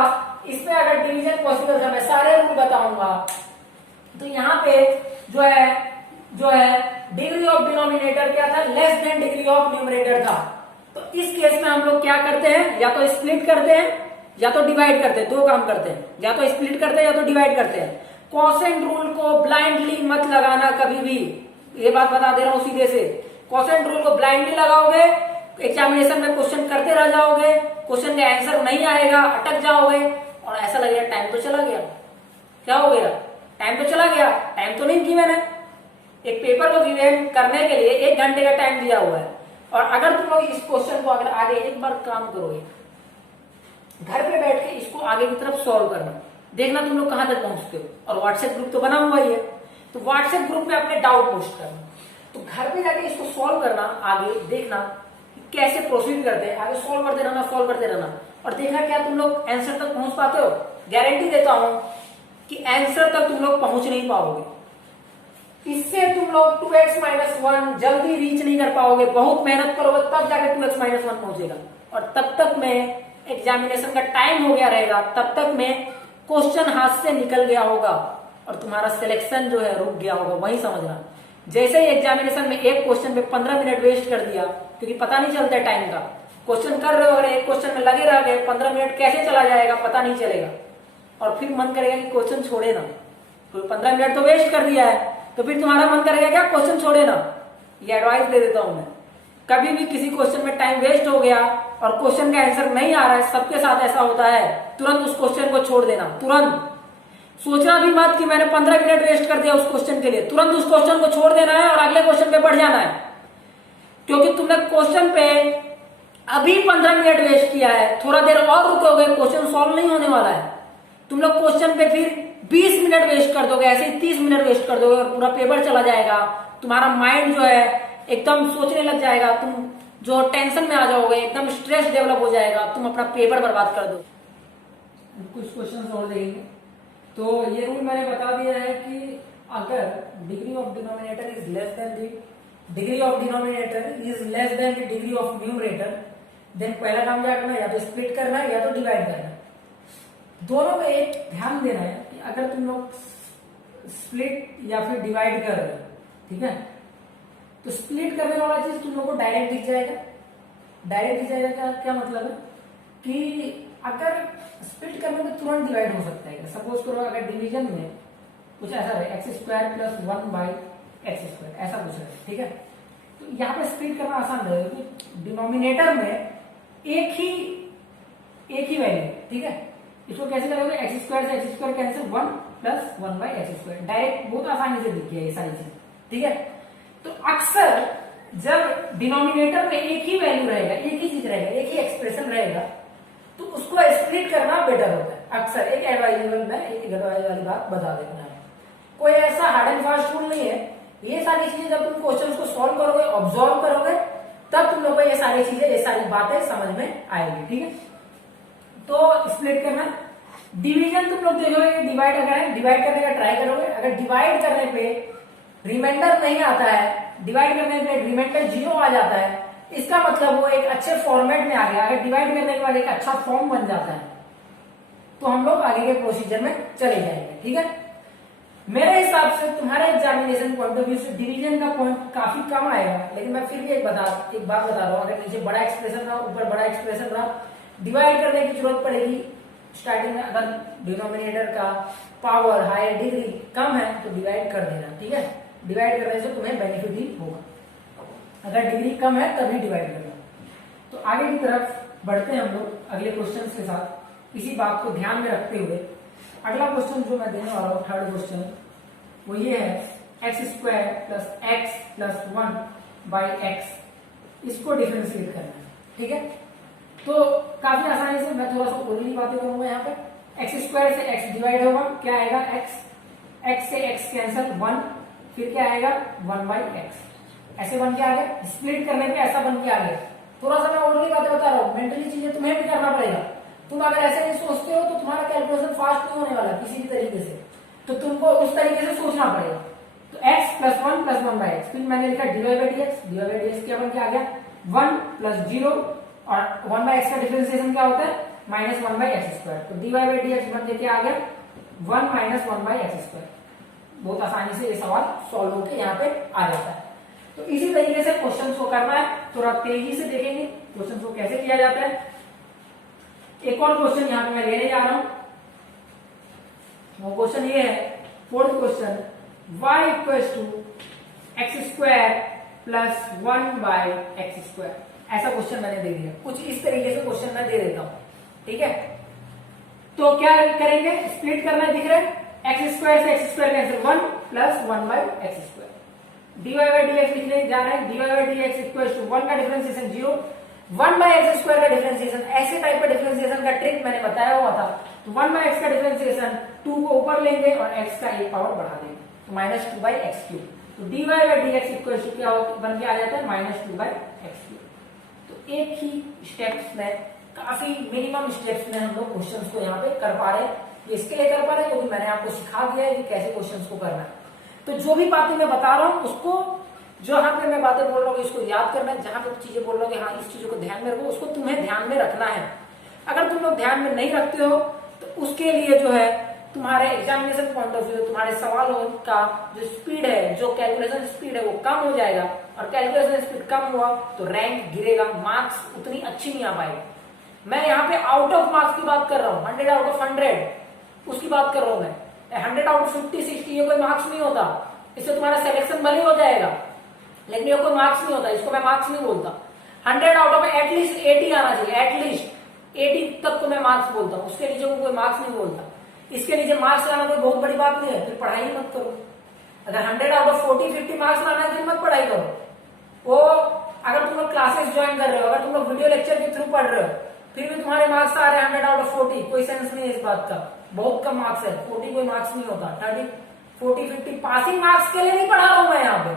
इस पे अगर डिवीजन पॉसिबल था, मैं सारे रूल बताऊंगा। तो यहाँ पे जो है डिग्री ऑफ डिनोमिनेटर क्या था, less than degree of numerator था। तो इस केस में हम लोग क्या करते हैं, या तो स्प्लिट करते हैं या तो डिवाइड करते हैं, दो काम करते हैं, या तो स्प्लिट करते हैं या तो डिवाइड करते हैं। क्वोशिएंट रूल को ब्लाइंडली मत लगाना कभी भी, ये बात बता दे रहा हूं सीधे से। क्वोशिएंट रूल को ब्लाइंडली लगाओगे, एग्जामिनेशन में क्वेश्चन करते रह जाओगे, क्वेश्चन का आंसर नहीं आएगा, अटक जाओगे और ऐसा लगेगा टाइम तो चला गया। क्या हो गया, टाइम तो चला गया। टाइम तो नहीं की मैंने, एक पेपर को रिवीजन करने के लिए 1 घंटे का टाइम दिया हुआ है। और अगर तुम लोग इस क्वेश्चन को अगर आगे एक बार काम करोगे, घर पे बैठ के इसको आगे की तरफ सॉल्व करना, देखना तुम लोग कहां तक पहुंचते हो। और व्हाट्सएप ग्रुप तो बना हुआ ही है, तो व्हाट्सएप ग्रुप में अपने डाउट पोस्ट करना। तो घर पे जाके इसको सॉल्व करना, आगे देखना कैसे प्रोसीड करते हैं, आगे सॉल्व करते रहना। और देखना क्या तुम लोग आंसर तक पहुंच पाते हो। गारंटी देता हूं कि आंसर तक तुम लोग पहुंच नहीं पाओगे। इससे तुम लोग 2x-1 जल्दी रीच नहीं कर पाओगे। बहुत मेहनत करोगे तब जाके 2x-1 पहुंचेगा। और तब तक में एग्जामिनेशन का टाइम हो गया रहेगा, तब तक में क्वेश्चन हाथ से निकल गया होगा और तुम्हारा सिलेक्शन जो है रुक गया होगा। वही समझना, जैसे ही एग्जामिनेशन में एक क्वेश्चन में 15 मिनट वेस्ट कर दिया, क्योंकि पता नहीं चलता टाइम का। क्वेश्चन कर रहे हो, अगर एक क्वेश्चन में लगे रह गए, 15 मिनट कैसे चला जाएगा पता नहीं चलेगा। और फिर मन करेगा कि क्वेश्चन छोड़े ना, तो 15 मिनट तो वेस्ट कर दिया है, तो फिर तुम्हारा मन करेगा क्या, क्वेश्चन छोड़े ना। ये एडवाइस दे देता हूं मैं। कभी भी किसी क्वेश्चन में टाइम वेस्ट हो गया और क्वेश्चन का आंसर नहीं आ रहा है, सबके साथ ऐसा होता है, तुरंत उस क्वेश्चन को छोड़ देना। तुरंत सोचना भी मत कि मैंने 15 मिनट वेस्ट कर दिया उस क्वेश्चन के लिए। तुरंत उस क्वेश्चन को छोड़ देना है और अगले क्वेश्चन पे बढ़ जाना है। क्योंकि तुमने क्वेश्चन पे अभी 15 मिनट वेस्ट किया है, थोड़ा देर और रुकोगे, क्वेश्चन सॉल्व नहीं होने वाला है। तुम लोग क्वेश्चन पे फिर 20 मिनट वेस्ट कर दोगे, ऐसे ही 30 मिनट वेस्ट कर दोगे और पूरा पेपर चला जाएगा। तुम्हारा माइंड जो है एकदम सोचने लग जाएगा, तुम जो टेंशन में आ जाओगे, एकदम स्ट्रेस डेवलप हो जाएगा, तुम अपना पेपर बर्बाद कर दो। कुछ क्वेश्चन और देखेंगे। तो ये रूल मैंने बता दिया है कि अगर degree of denominator is less than degree of denominator is less than the degree of numerator, then पहला काम क्या करना है, या तो स्प्लिट करना है या तो डिवाइड करना है। दोनों में एक ध्यान देना है कि अगर तुम लोग स्प्लिट या फिर डिवाइड कर रहे हो, ठीक है, तो स्प्लिट करने वाला चीज तुम लोग को डायरेक्ट दिख जाएगा। डायरेक्ट दिख जाएगा क्या मतलब है कि अगर स्प्लिट करने में तुरंत डिवाइड हो सकता है। सपोज करो अगर डिवीजन में कुछ ऐसा रहे, x² + 1/x², ऐसा कुछ है, ठीक है, तो यहाँ पे स्प्लिट करना आसान रहेगा कि डिनोमिनेटर में एक ही वैल्यू, ठीक है, इसको कैसे करोगे, x² से x² कैंसिल, 1 + 1/x², डायरेक्ट बहुत आसानी से दिख गया ये सारी चीज, ठीक है। तो अक्सर जब डिनोमिनेटर में एक ही वैल्यू रहेगा, एक ही चीज रहेगा, एक ही एक्सप्रेशन रहेगा, तो उसको स्प्लिट करना बेटर होता है। अक्सर एक एडवाइजेबल में एक एडवाइज वाली बात बता देना है। कोई ऐसा हार्ड एंड फास्ट रूल नहीं है। ये सारी चीजें जब तुम क्वेश्चन को सॉल्व करोगे, ऑब्जर्व करोगे, तब तुम लोग को ये सारी चीजें, ये सारी बातें समझ में आएगी, ठीक है। तो स्प्लिट करना, डिवीजन तुम लोग देखोगे, डिवाइड अगर है, डिवाइड करने का ट्राई करोगे। अगर डिवाइड करने पे रिमाइंडर नहीं आता है, डिवाइड करने पे रिमाइंडर 0 आ जाता है, इसका मतलब वो एक अच्छे फॉर्मेट में आ गया। अगर डिवाइड करने के बाद एक अच्छा फॉर्म बन जाता है, तो हम लोग आगे के प्रोसीजर में चले जाएंगे, ठीक है। मेरे हिसाब से तुम्हारे एग्जामिनेशन पॉइंट ऑफ व्यू से डिवीजन का पॉइंट काफी कम आएगा, लेकिन मैं फिर भी एक बात बता रहा हूँ, अगर नीचे बड़ा एक्सप्रेशन रहा, ऊपर बड़ा एक्सप्रेशन रहा, डिवाइड करने की जरूरत पड़ेगी स्टार्टिंग में। अगर डिनोमिनेटर का पावर हायर डिग्री कम है तो डिवाइड कर देना, ठीक है। डिवाइड करने से तुम्हें बेनिफिट ही होगा। अगर डिग्री कम है तभी डिवाइड करना। तो आगे की तरफ बढ़ते हैं हम लोग अगले क्वेश्चन के साथ, इसी बात को ध्यान में रखते हुए। अगला क्वेश्चन जो मैं देने वाला हूँ, थर्ड क्वेश्चन, वो ये है x² + x + 1/x, इसको डिफरेंशिएट करना है, ठीक है। तो काफी आसानी से मैं थोड़ा सा ओरली बातें करूंगा यहाँ पे। x² से x डिवाइड होगा, क्या आएगा, x से x कैंसिल, 1, फिर क्या आएगा, 1/x, ऐसे बन के आ गया। स्प्लिट करने पे ऐसा बन के आ गया। थोड़ा सा मैं ओरली बातें बता रहा हूँ, मेंटली चीजें तुम्हें भी करना पड़ेगा। तुम अगर ऐसे नहीं सोचते हो तो तुम्हारा कैलकुलेशन फास्ट नहीं होने वाला किसी भी तरीके से, तो तुमको उस तरीके से सोचना पड़ेगा। तो x + 1 + 1/x, फिर मैंने लिखा dy/dx, dy/dx क्या बन के आ गया, 1 + 0 और 1/x का डिफरेंशिएशन क्या होता है, -1/x²। तो dy/dx बन के क्या आ गया, 1 - 1/x²। बहुत आसानी से ये सवाल सॉल्व होकर यहाँ पे आ जाता है। तो इसी तरीके से क्वेश्चन को करना है, थोड़ा तेजी से देखेंगे क्वेश्चन को कैसे किया जाता है। एक और क्वेश्चन यहाँ पे मैं लेने जा रहा हूं, वो क्वेश्चन ये है, fourth question, y = x² + 1/x²। ऐसा क्वेश्चन मैंने दे दिया, कुछ इस तरीके से क्वेश्चन मैं दे देता हूं, ठीक है। तो क्या करेंगे, स्प्लिट करना है, दिख रहा है, x² से x² कैंसिल, 1 + 1/x²। dy/dx लिखने जा रहे हैं, dy/dx = 1 का डिफरेंशिएशन 0, 1/x² का डिफरेंशिएशन, ऐसे टाइप का डिफरेंशिएशन का ट्रिक मैंने बताया हुआ था। तो 1/x का डिफरेंशिएशन 2 को ऊपर लेंगे और x का एक पावर बढ़ा देंगे, तो -2/x³। तो dy/dx क्या बन के आ जाता है, -2/x³। तो एक ही स्टेप्स में, काफी मिनिमम स्टेप्स में हम लोग क्वेश्चंस को यहाँ पे कर पा रहे हैं। ये इसके लिए कर पा रहे हैं क्योंकि मैंने आपको सिखा दिया है कि कैसे क्वेश्चंस को करना है। तो जो भी बातें मैं बता रहा हूँ उसको, जो यहाँ पे मैं बातें बोल रहा हूँ इसको याद करना है, जहां पे चीजें बोल रहा हूँ कि हाँ इस चीजों को ध्यान में रखो, उसको तुम्हें ध्यान में रखना है। अगर तुम लोग ध्यान में नहीं रखते हो तो उसके लिए जो है तुम्हारे एग्जामिनेशन पॉइंट ऑफ व्यू, तुम्हारे सवालों का जो स्पीड है, जो कैलकुलेशन स्पीड है वो कम हो जाएगा, और कैलकुलेशन स्पीड कम हुआ तो रैंक गिरेगा, मार्क्स उतनी अच्छी नहीं आ पाएगी। मैं यहाँ पे आउट ऑफ मार्क्स की बात कर रहा हूँ, 100 आउट ऑफ 100 उसकी बात कर रहा हूँ मैं। 100 आउट ऑफ 50, 60 ये कोई मार्क्स नहीं होता, इससे तुम्हारा सिलेक्शन भले हो जाएगा लेकिन ये कोई मार्क्स नहीं होता, इसको मैं मार्क्स नहीं बोलता। 100 आउट ऑफ एटलीस्ट 80 आना चाहिए, एटलीस्ट 80 तक तो मैं मार्क्स बोलता हूँ, उसके नीचे को कोई मार्क्स नहीं बोलता। इसके नीचे मार्क्स लाना कोई बहुत बड़ी बात नहीं है, फिर पढ़ाई मत करो। अगर 100 आउट ऑफ 40, 50 मार्क्स लाना है फिर मत पढ़ाई करो। वो अगर तुम लोग क्लासेस ज्वाइन कर रहे हो, अगर तुम लोग वीडियो लेक्चर के थ्रू पढ़ रहे हो, फिर भी तुम्हारे मार्क्स आ रहे हैं 100 आउट ऑफ 40, कोई सेंस नहीं है इस बात का, बहुत कम मार्क्स है। 40 कोई मार्क्स नहीं होता, 30, 40, 50 पासिंग मार्क्स के लिए नहीं पढ़ा रहा हूं मैं यहाँ पे,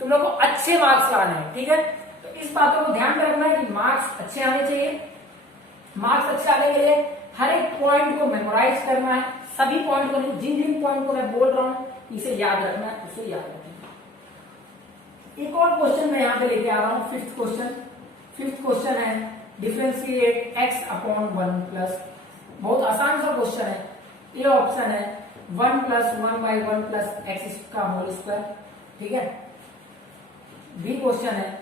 तुम लोग को अच्छे मार्क्स लाने हैं, ठीक है। तो इस बातों को ध्यान में रखना है कि मार्क्स अच्छे आने चाहिए। मार्क्स अच्छे आने के लिए हर एक पॉइंट को मेमोराइज करना है, सभी पॉइंट को नहीं, जिन जिन पॉइंट को मैं बोल रहा हूं इसे याद रखना है, उसे याद रखना। एक और क्वेश्चन मैं यहाँ पे लेके आ रहा हूँ, फिफ्थ क्वेश्चन है, डिफरेंशिएट x/1 +, बहुत आसान सा क्वेश्चन है। ये ऑप्शन है 1 + 1/1 + x², ठीक है। बी क्वेश्चन है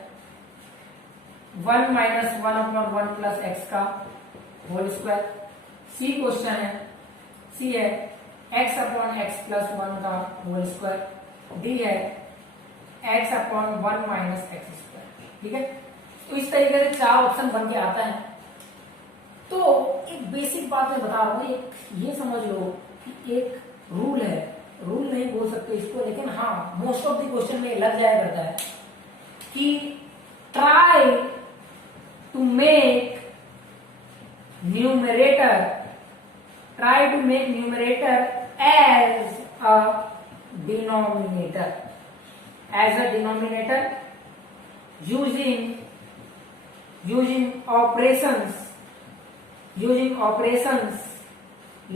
1 - 1/1 + x²। सी क्वेश्चन है, सी है x/x + 1 डी है x/1 - x², ठीक है। तो इस तरीके से 4 ऑप्शन बन के आता है। तो एक बेसिक बात मैं बता रहा हूं, एक ये समझ लो कि एक रूल है, रूल नहीं बोल सकते इसको, लेकिन हाँ मोस्ट ऑफ द क्वेश्चन में लग जाया करता है कि try to make numerator as a denominator, using operations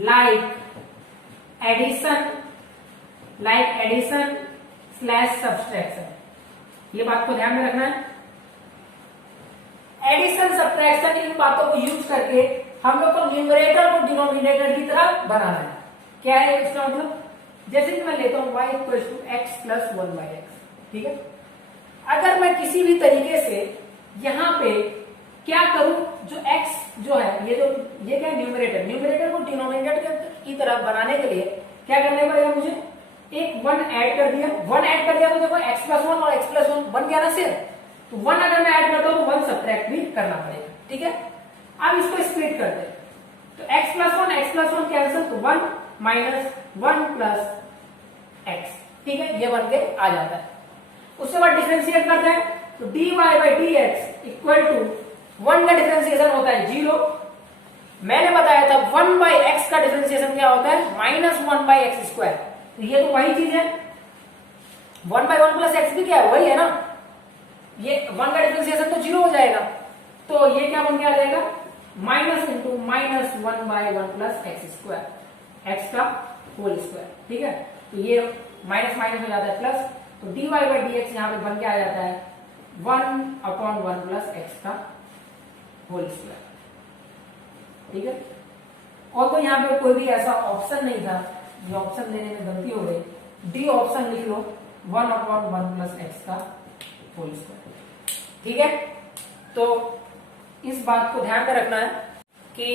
like addition / subtraction। ये बात को ध्यान में रखना है। एडिशन सब्ट्रैक्शन इन बातों को यूज करके हम लोग को न्यूमरेटर को डिनोमिनेटर की तरह बनाना है। क्या है इसका मतलब, जैसे कि मैं लेता हूं y = x + 1/x, ठीक है। अगर मैं किसी भी तरीके से यहां पे क्या करूं, जो x जो है ये क्या है, न्यूमरेटर को डिनोमिनेटर की तरह बनाने के लिए क्या करना पड़ेगा, मुझे एक 1 ऐड कर दिया तो देखो x + 1 और x + 1 बन गया ना सिर्फ। तो 1 अगर मैं ऐड करता हूं तो 1 सब्ट्रैक्ट भी करना पड़ेगा, ठीक है। अब इसको स्प्लिट करते हैं, तो x + 1 कैंसिल, तो 1 - 1 + x, ठीक है, ये बन के आ जाता है। उसके बाद डिफरेंशिएट करते हैं, तो dy/dx = 1 का डिफरेंशिएशन होता है 0। मैंने बताया था 1/x का डिफरेंशिएशन क्या होता है, -1/x²। तो ये तो वही चीज है, 1/1 + x भी क्या है, वही है ना। ये 1 का डिफरेंशिएशन तो 0 हो जाएगा, तो ये क्या बन के आ जाएगा, -1/1 + x², x², ठीक है। तो ये माइनस हो जाता है प्लस, तो dy/dx यहाँ पे बन के आ जाता है 1/1 + x²। Whole square. ठीक है, और तो यहाँ पे कोई भी ऐसा ऑप्शन नहीं था, ये ऑप्शन देने में गलती हो गई, डी ऑप्शन लिख लो 1/1 प्लस एक्स का होल स्क्वायर। ठीक है, तो इस बात को ध्यान में रखना है कि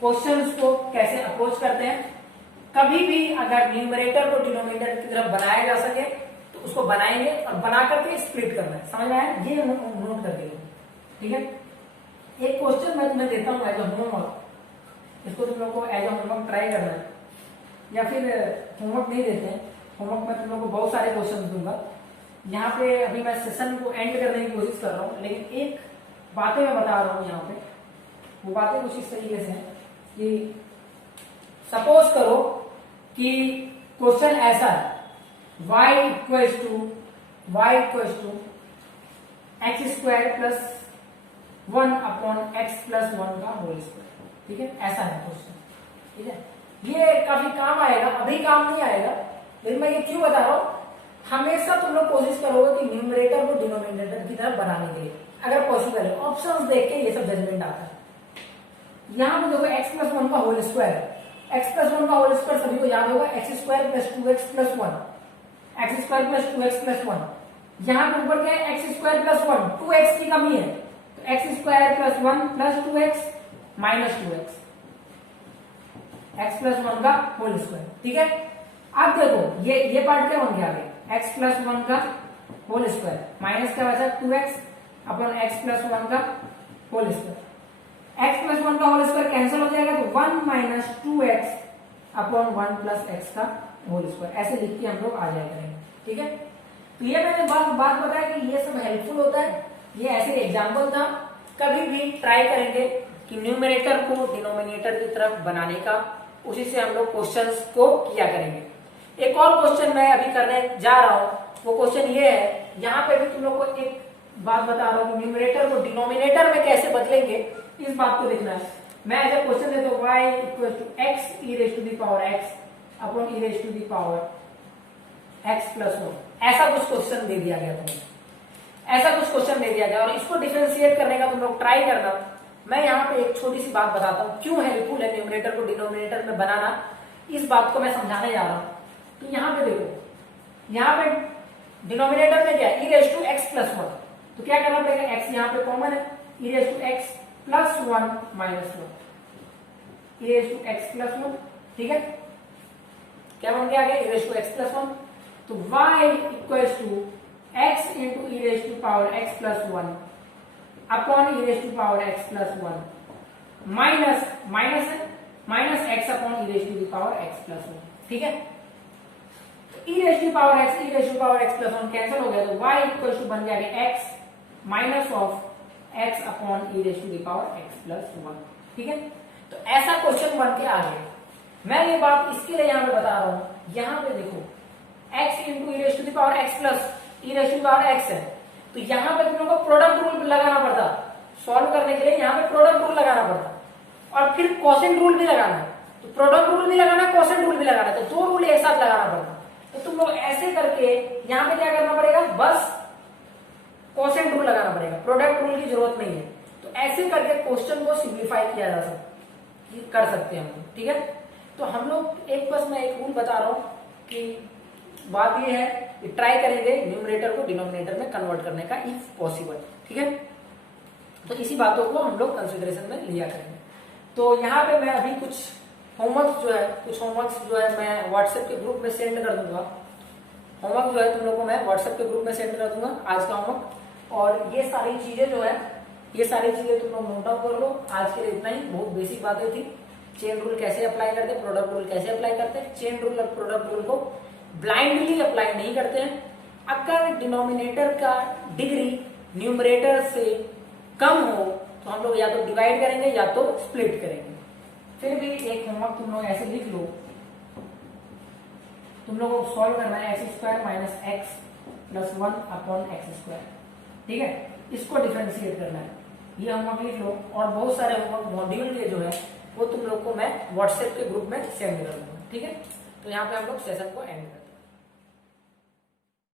क्वेश्चंस को कैसे अप्रोच करते हैं। कभी भी अगर न्यूमरेटर को डिनोमिनेटर की तरफ बनाया जा सके तो उसको बनाएंगे और बना करके स्प्लिट करना है, समझ में आया, ये नोट करके। ठीक है, एक क्वेश्चन मैं तुम्हें देता हूँ एज अ होमवर्क, इसको तुम लोग को एज अ होमवर्क ट्राई करना है, या फिर होमवर्क नहीं देते हैं, होमवर्क में तुम लोग को बहुत सारे क्वेश्चन दूंगा। यहाँ पे अभी मैं सेशन को एंड करने की कोशिश कर रहा हूँ, लेकिन एक बातें मैं बता रहा हूँ यहाँ पे, वो बातें कुछ इस तरीके से हैं कि सपोज करो कि क्वेश्चन ऐसा है y equals to x square plus 1/x+1 का होल स्क्वायर। ठीक है, ऐसा है क्वेश्चन। ठीक है, ये काफी काम आएगा, अभी काम नहीं आएगा, लेकिन मैं ये क्यों बता रहा हूं, हमेशा तुम लोग कोशिश करोगे कि न्यूमरेटर को डिनोमिनेटर की तरफ बनाने के लिए, अगर पॉसिबल है। ऑप्शंस देख के ये सब जजमेंट आता है। यहां पे देखो x+1 का होल स्क्वायर है, x+1 का होल स्क्वायर सभी को याद होगा, x² + 2x+1, x² + 2x+1। यहां पे ऊपर क्या है, x² + 1, 2x की कमी है, तो x² + 1 + 2x - 2x, x+1 का होल स्क्वायर। ठीक है, अब देखो ये पार्ट क्या बन गया आगे, x+1 का होल स्क्वायर माइनस क्या बचा 2x/x+1 का होल स्क्वायर। x+1 का होल स्क्वायर कैंसिल हो जाएगा तो 1 - 2x/1 + x का होल स्क्वायर, ऐसे लिख के हम लोग आ जाया करेंगे। ठीक है, तो ये मैंने बात बताया कि ये सब हेल्पफुल होता है, ये ऐसे एग्जाम्पल था। कभी भी ट्राई करेंगे कि न्यूमरेटर को डिनोमिनेटर की तरफ बनाने का, उसी से हम लोग क्वेश्चंस को किया करेंगे। एक और क्वेश्चन मैं अभी करने जा रहा हूं, वो क्वेश्चन ये है, यहाँ पे भी तुम लोग को एक बात बता रहा हूं कि न्यूमरेटर को डिनोमिनेटर में कैसे बदलेंगे, इस बात को देखना है। मैं ऐसा क्वेश्चन देता हूं y = x e⁻x/x+1, ऐसा कुछ क्वेश्चन दे दिया गया तुम्हें, ऐसा कुछ क्वेश्चन दे दिया गया, और इसको डिफरेंशिएट करने का तुम लोग ट्राई करना। मैं यहाँ पे एक छोटी सी बात बताता हूँ क्यों हेल्पफुल है न्यूमरेटर को डिनोमिनेटर में बनाना, इस बात को मैं समझाने जा रहा हूँ। तो यहाँ पे देखो, यहाँ पे डिनोमिनेटर में क्या है, e⁻x+1, तो क्या करना पड़ेगा, x यहाँ पे कॉमन है, e⁻x+1 - 1, e⁻x+1। ठीक है, क्या बन के आ गया, e⁻x+1, तो y = x × e⁻x+1 upon e⁻x+1 minus x upon e⁻x+1। ठीक है, e⁻x+1 कैंसिल हो गया, तो y = बन गया x - x अपॉन e⁻x+1। ठीक है, तो ऐसा क्वेश्चन बन के आ गया। मैं ये बात इसके लिए यहाँ पे बता रहा हूं, यहाँ पे देखो x × e⁻x है, तो यहाँ पे तुम लोग को प्रोडक्ट रूल लगाना पड़ता, सॉल्व करने के लिए यहाँ पे प्रोडक्ट रूल लगाना पड़ता, और फिर क्वोशिएंट रूल भी लगाना है, तो प्रोडक्ट रूल भी लगाना है, क्वोशिएंट रूल भी लगाना है, तो दो रूल एक साथ लगाना पड़ता। तो तुम लोग ऐसे करके यहाँ पे क्या करना पड़ेगा, बस क्वोशिएंट रूल लगाना पड़ेगा, प्रोडक्ट रूल की जरूरत नहीं है। तो ऐसे करके क्वेश्चन को सिंप्लीफाई किया जा सकता, कर सकते हैं हम लोग। ठीक है, तो हम लोग बस मैं एक रूल बता रहा हूं कि बात ये है कि ट्राई करेंगे न्यूमरेटर को डिनोमिनेटर में कन्वर्ट करने का इफ पॉसिबल। ठीक है, तो इसी बातों को हम लोग कंसिडरेशन में लिया करेंगे। तो यहाँ पे मैं अभी कुछ होमवर्क जो है मैं व्हाट्सएप के ग्रुप में सेंड कर दूंगा। होमवर्क जो है तुम लोग को मैं व्हाट्सएप के ग्रुप में सेंड कर दूंगा, आज का होमवर्क। और ये सारी चीजें जो है, ये सारी चीजें तुम लोग नोट आउट कर लो। आज के लिए इतना ही, बहुत बेसिक बातें थी। चेन रूल कैसे अप्लाई करते, प्रोडक्ट रूल कैसे अप्लाई करते हैं, चेन रूल और प्रोडक्ट रूल को ब्लाइंडली अप्लाई नहीं करते हैं। अगर डिनोमिनेटर का डिग्री न्यूमरेटर से कम हो तो हम लोग या तो डिवाइड करेंगे या तो स्प्लिट करेंगे। फिर भी एक होमवर्क तुम लोग ऐसे लिख लो, तुम लोगों को सॉल्व करना है x² - x+1 अपॉन x²। ठीक है, इसको डिफरेंशिएट करना है, ये होमवर्क लिख लो। और बहुत सारे होमवर्क मॉड्यूल के जो है वो तुम लोग को मैं व्हाट्सएप के ग्रुप में सेंड कर दूंगा। ठीक है, तो यहाँ पे हम लोग सेशन को एंड करते हैं।